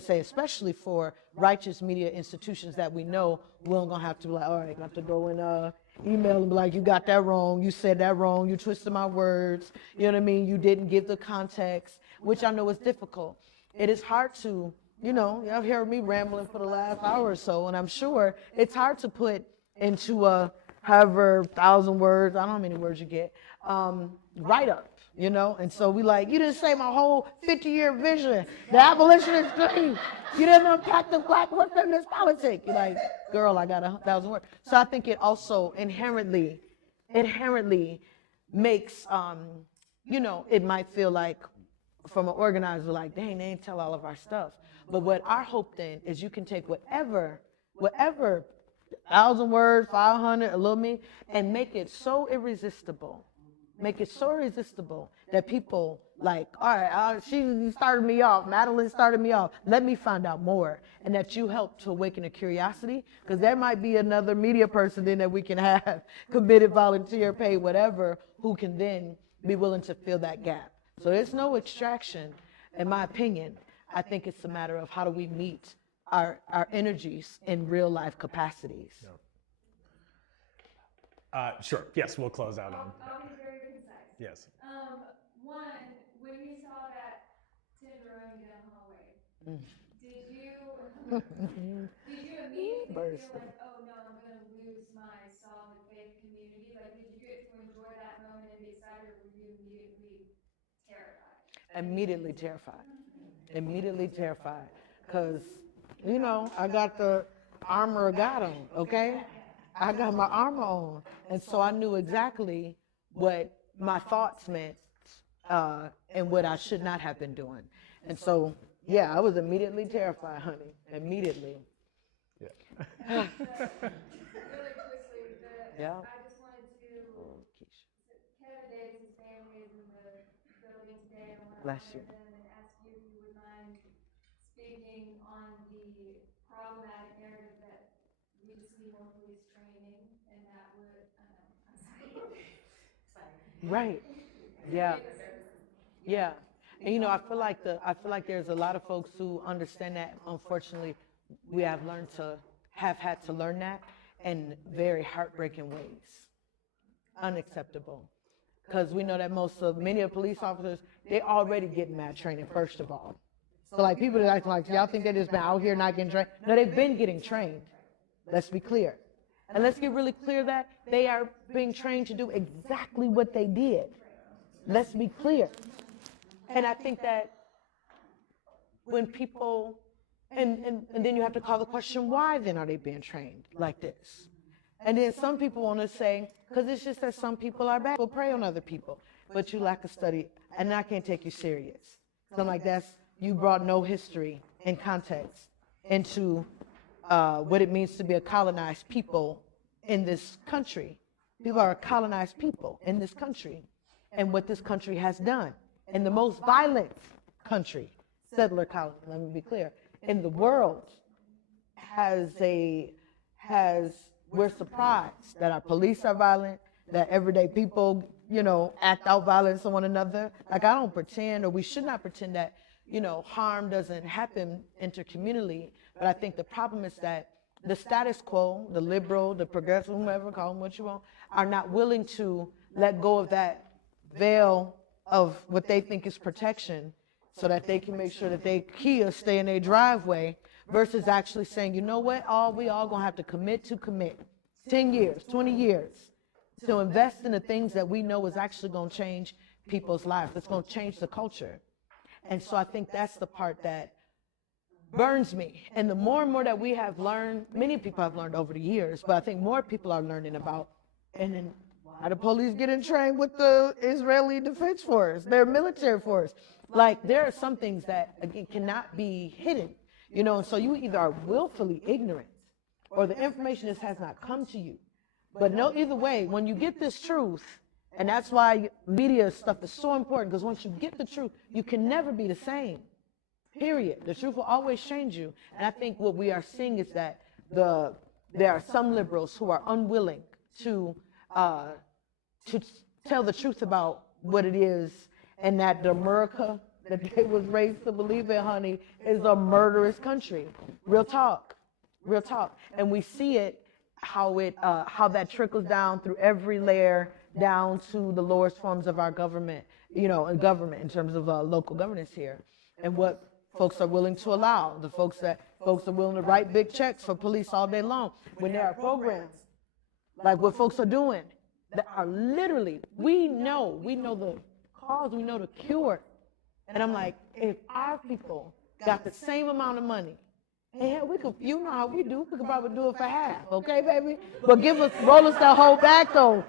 especially for righteous media institutions that we know, we're gonna have to be like, all right, got to go and email and be like, you got that wrong, you said that wrong, you twisted my words, you know what I mean? You didn't give the context, which I know is difficult. It is hard to, y'all heard me rambling for the last hour or so, and I'm sure it's hard to put into a however 1,000 words, I don't know how many words you get, write up. And so we like, you didn't say my whole 50-year vision, the abolitionist dream. You didn't unpack the black feminist politics. You're like, girl, I got 1,000 words. So I think it also inherently makes, it might feel like from an organizer, like, dang, they ain't tell all of our stuff. But what our hope then is you can take whatever 1,000 words, 500, a little me, and make it so irresistible. Make it so irresistible that people like, all right, she started me off, Madeline started me off, let me find out more. And that you help to awaken a curiosity, because there might be another media person then that we can have, committed, volunteer, paid, whatever, who can then be willing to fill that gap. So there's no extraction, in my opinion. I think it's a matter of how do we meet our energies in real life capacities. Sure. Yes, we'll close out on. I'll be very concise. Yes. One, when you saw that Tinder running down the hallway, did you immediately feel like, oh no, I'm going to lose my solid faith community? Like, did you get to enjoy that moment and be excited, or were you immediately terrified? Immediately terrified. Immediately terrified. Because, I got the armor of God on, okay? I got my armor on. And so I knew exactly what my thoughts meant and what I should not have been doing. And so, yeah, I was immediately terrified, honey. Immediately. Yeah. Really quickly, Yeah. I just wanted to, Kevin Davis's family is in the building today. I want to Bless honor you. them and ask you if you would mind speaking on the problematic narrative that we just need more police training, and that would, I'm sorry. Right. Yeah. Yeah. And I feel like there's a lot of folks who understand that. Unfortunately, we have had to learn that in very heartbreaking ways. Unacceptable. Because we know that many of police officers, they already getting that training, first of all. So like people that act like, y'all think they just been out here not getting trained? No, they've been getting trained. Let's be clear. And let's get really clear that they are being trained to do exactly what they did. Let's be clear. And I think that when people, and then you have to call the question, why then are they being trained like this? And then some people want to say, because it's just that some people are bad, people prey on other people, but you lack a study, and I can't take you serious. So I'm like, you brought no history and context into what it means to be a colonized people in this country. People are a colonized people in this country. and what this country has done. And the most violent country, settler colony, let me be clear, in the world we're surprised that our police are violent, that everyday people, act out violence on one another. Like, I don't pretend, or we should not pretend that, harm doesn't happen intercommunally. But I think the problem is that the status quo, the liberal, the progressive, whomever, call them what you want, are not willing to let go of that veil of what they think is protection so that they can make sure that their Kia stay in their driveway, versus actually saying, you know what, we all gonna have to commit 10 years, 20 years to invest in the things that we know is actually gonna change people's lives. It's gonna change the culture. And so I think that's the part that burns me. And the more and more that we have learned, many people have learned over the years, but I think more people are learning about, and then why the police getting trained with the Israeli Defense Force, their military force. Like, there are some things that, again, cannot be hidden, and so you either are willfully ignorant or the information just has not come to you. But no, either way, when you get this truth, and that's why media stuff is so important, because once you get the truth, you can never be the same. Period. The truth will always change you. And I think what we are seeing is that there are some liberals who are unwilling to tell the truth about what it is, and that the America that they was raised to believe in, honey, is a murderous country. Real talk. And we see it, how that trickles down through every layer, down to the lowest forms of our government, in government, in terms of local governance here, and what folks are willing to allow. The folks are willing to write big checks for police all day long, when there are programs like what folks are doing that are literally, we know the cause, we know the cure. And I'm like, if our people got the same amount of money, hey, hell, we could, how we do, we could probably do it for half, okay, baby? But roll us that whole back though,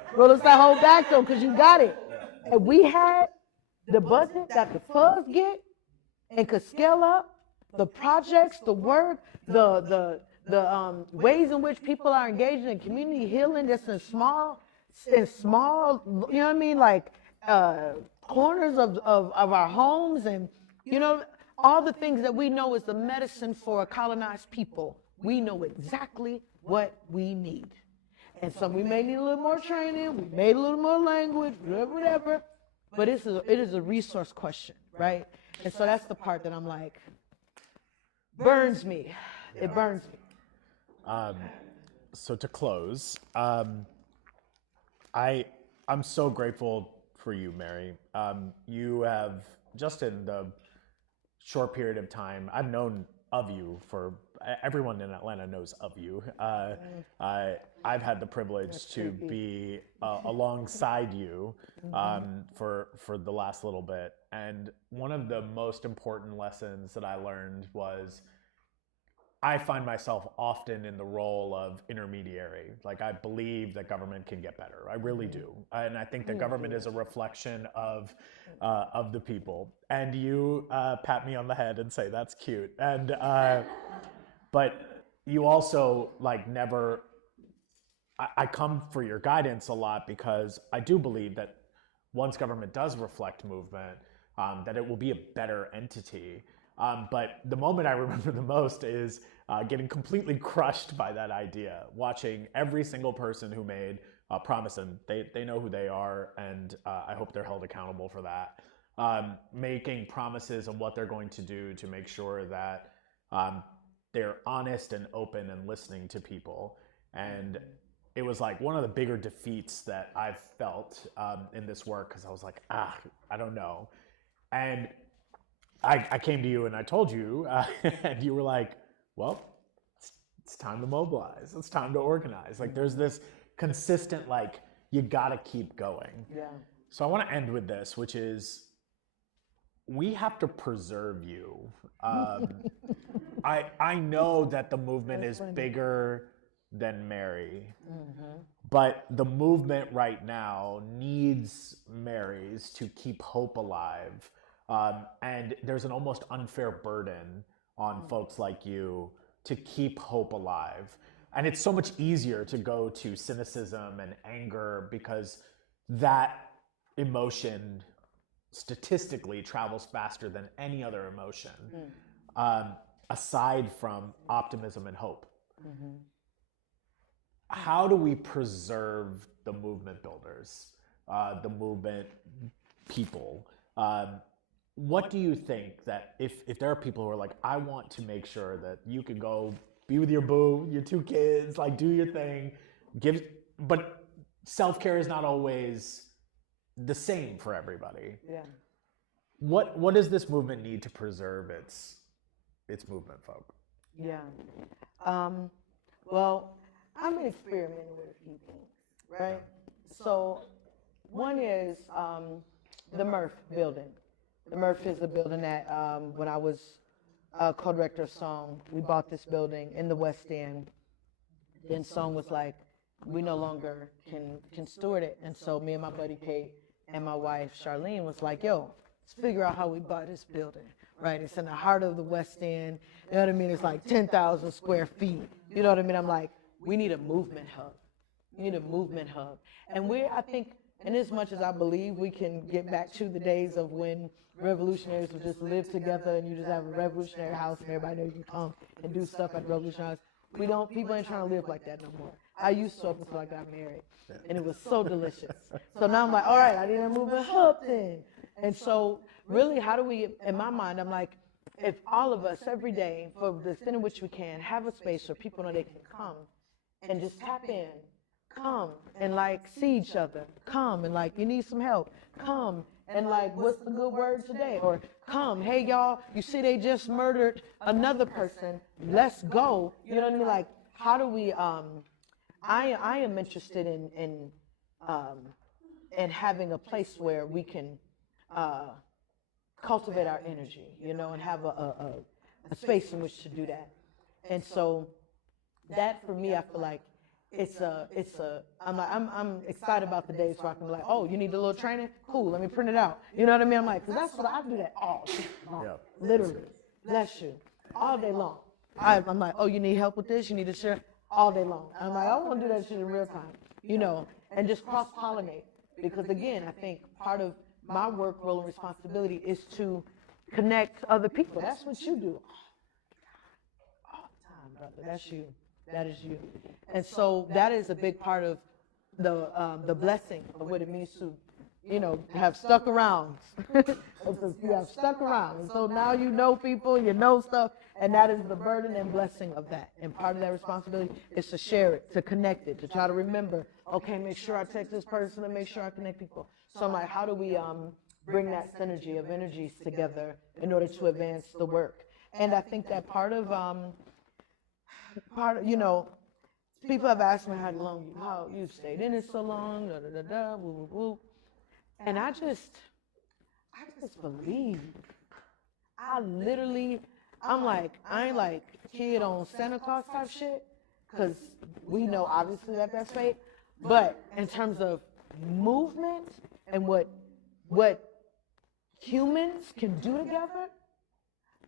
because you got it. If we had the budget that the funds get and could scale up the projects, the work, the ways in which people are engaged in community healing, just in small, like corners of our homes, and all the things that we know is the medicine for a colonized people. We know exactly what we need. And so we may need a little more training, we may need a little more language, whatever, but it is a resource question, right? And so that's the part that I'm like, burns me. It burns me. So to close, I'm so grateful for you, Mary. You have, just in the short period of time I've known of you, for everyone in Atlanta knows of you. I've had the privilege to be alongside you for the last little bit. And one of the most important lessons that I learned was, I find myself often in the role of intermediary. Like, I believe that government can get better. I really do. And I think that government is a reflection of the people. And you pat me on the head and say, that's cute. And but you also, like, never, I come for your guidance a lot, because I do believe that once government does reflect movement, that it will be a better entity. But the moment I remember the most is getting completely crushed by that idea, watching every single person who made a promise, and they know who they are, and I hope they're held accountable for that, making promises on what they're going to do to make sure that they're honest and open and listening to people. And it was like one of the bigger defeats that I've felt in this work, because I was like, I don't know. And I came to you and I told you, and you were like, well, it's time to mobilize. It's time to organize. Like, there's this consistent, like, you gotta keep going. Yeah. So I want to end with this, which is, we have to preserve you. I know that the movement is bigger than Mary, but the movement right now needs Marys to keep hope alive. And there's an almost unfair burden on folks like you to keep hope alive. And it's so much easier to go to cynicism and anger, because that emotion statistically travels faster than any other emotion, aside from optimism and hope. How do we preserve the movement builders, the movement people? What do you think that if there are people who are like, I want to make sure that you can go be with your boo, your 2 kids, like do your thing, but self-care is not always the same for everybody. Yeah. What does this movement need to preserve its movement folk? Yeah. Well, I'm experimenting with a few things, right? So one is the Murph building. The Murph is a building that when I was co-director of Song, we bought this building in the West End. Then Song was like, we no longer can steward it. And so me and my buddy Kate and my wife Charlene was like, yo, let's figure out how we buy this building, right? It's in the heart of the West End. You know what I mean? It's like 10,000 square feet. You know what I mean? I'm like, we need a movement hub. We need a movement hub. And I think, and as much as I believe we can get back to the days of when revolutionaries would just live together and you just have a revolutionary house and everybody knows you come and do stuff at revolutionaries. People ain't trying to live like that no more. I used to up until I got married, and it was so delicious. So now I'm like, all right, I need a movement hub then. And so really, how do we, in my mind, I'm like, if all of us every day, for the extent in which we can, have a space where people know they can come and just tap in, come and like see each other, come and like, you need some help, come and like, what's the good word today? Or come, hey y'all, you see they just murdered another person, let's go. You know what I mean? Like, how do we, I am interested in having a place where we can cultivate our energy, you know, and have a space in which to do that. And so that for me, I feel like I'm excited about the days where I can be like, oh, you need a little training? Cool, let me print it out. You know what I mean? I'm like, because that's what I do that all day long. Literally, bless you, all day long. I'm like, oh, you need help with this? You need to share? All day long. I'm like, I want to do that shit in real time, you know, and just cross-pollinate. Because again, I think part of my work, role, and responsibility is to connect other people. That's what you do all the time, brother. That's you. That is you. And so that is a big part of the blessing of what it means to, you know, have stuck around. You have stuck around. And so now you know people, you know stuff, and that is the burden and blessing of that. And part of that responsibility is to share it, to connect it, to try to remember, okay, make sure I text this person and make sure I connect people. So I'm like, how do we bring that synergy of energies together in order to advance the work? And I think that part of, you know, people have asked me how you've stayed in it so long, da da da da, woo woo woo. And I just believe. I'm like, I ain't like kid on Santa Claus type shit, because we know obviously that that's fake. But in terms of movement and what humans can do together,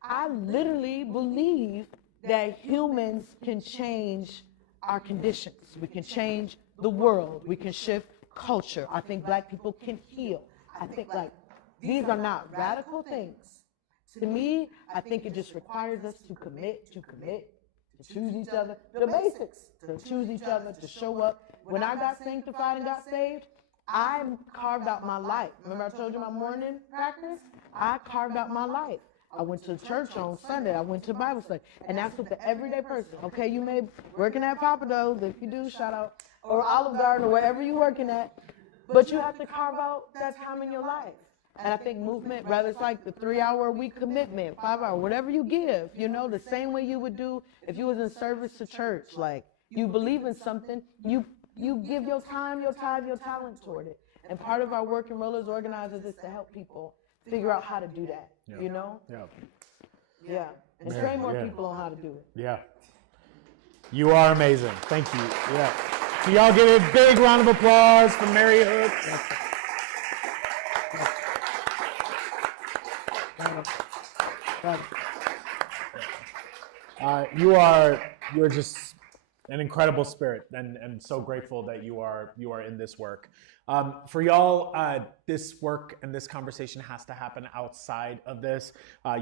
I literally believe that humans can change our conditions. We can change the world. We can shift culture. I think Black people can heal. I think like these are not radical things. To me, I think it just requires us to commit, to choose each other, the basics, to choose each other, to show up. When I got sanctified and got saved, I carved out my life. Remember I told you my morning practice? I carved out my life. I went to church on Sunday. I went to Bible study. And that's what the everyday person, okay, you may working at Papa Do's, if you do, shout out, or Olive Garden, or wherever you're working at, but you have to carve out that time in your life. And I think movement, rather it's like the 3-hour-a-week commitment, 5-hour, whatever you give, you know, the same way you would do if you was in service to church. Like, you believe in something, you give your time, your tithe, your talent toward it. And part of our work and role as organizers is to help people figure out how to do that, you know? Yeah. And train more people on how to do it. Yeah. You are amazing. Thank you. Yeah. Can y'all give a big round of applause for Mary Hook? You're just an incredible spirit, and so grateful that you are in this work. For y'all, this work and this conversation has to happen outside of this.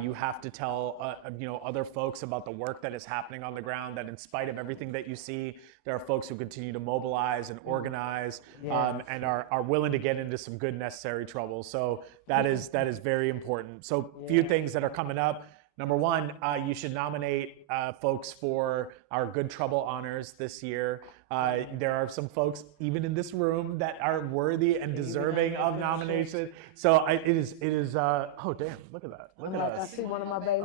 You have to tell other folks about the work that is happening on the ground, that in spite of everything that you see, there are folks who continue to mobilize and organize, and are willing to get into some good necessary trouble. So that is very important. So few things that are coming up. Number one, you should nominate folks for our Good Trouble honors this year. There are some folks, even in this room, that are worthy and deserving of nomination. So it is. Oh, damn! Look at that. Look at that. I see one of my babies,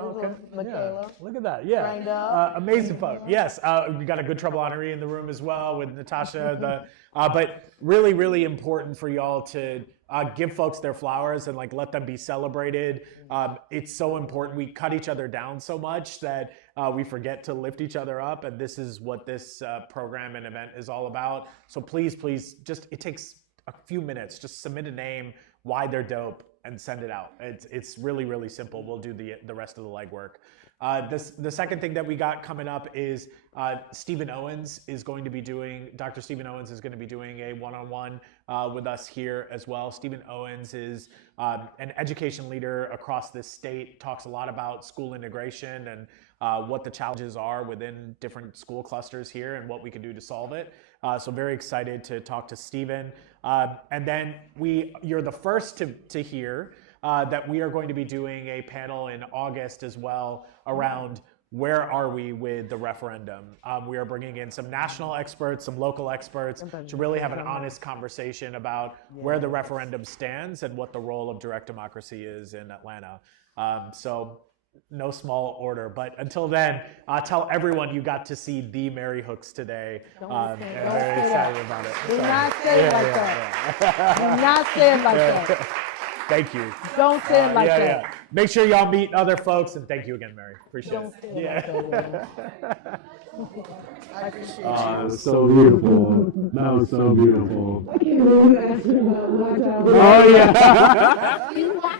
Michaela. Yeah. Look at that. Yeah. Amazing folks. Yes. We got a Good Trouble honoree in the room as well with Natasha. But really, really important for y'all to give folks their flowers and let them be celebrated. It's so important. We cut each other down so much that we forget to lift each other up, and this is what this program and event is all about. So please, it takes a few minutes. Just submit a name, why they're dope, and send it out. It's really, really simple. We'll do the rest of the legwork. The second thing that we got coming up is Dr. Stephen Owens is going to be doing a one-on-one with us here as well. Stephen Owens is an education leader across this state, talks a lot about school integration and what the challenges are within different school clusters here and what we can do to solve it. So very excited to talk to Stephen. And then you're the first to hear that we are going to be doing a panel in August as well around where are we with the referendum. We are bringing in some national experts, some local experts to really have an honest conversation about where the referendum stands and what the role of direct democracy is in Atlanta. So no small order, but until then, tell everyone you got to see the Mary Hooks today. I'm very excited about it. Do not say it like that. Do not say it like that. Thank you. Don't say it like that. Yeah. Make sure y'all meet other folks, and thank you again, Mary. Appreciate it. I appreciate you. It was so beautiful. That was so beautiful. I can't believe you asked me about watch out. Oh, yeah.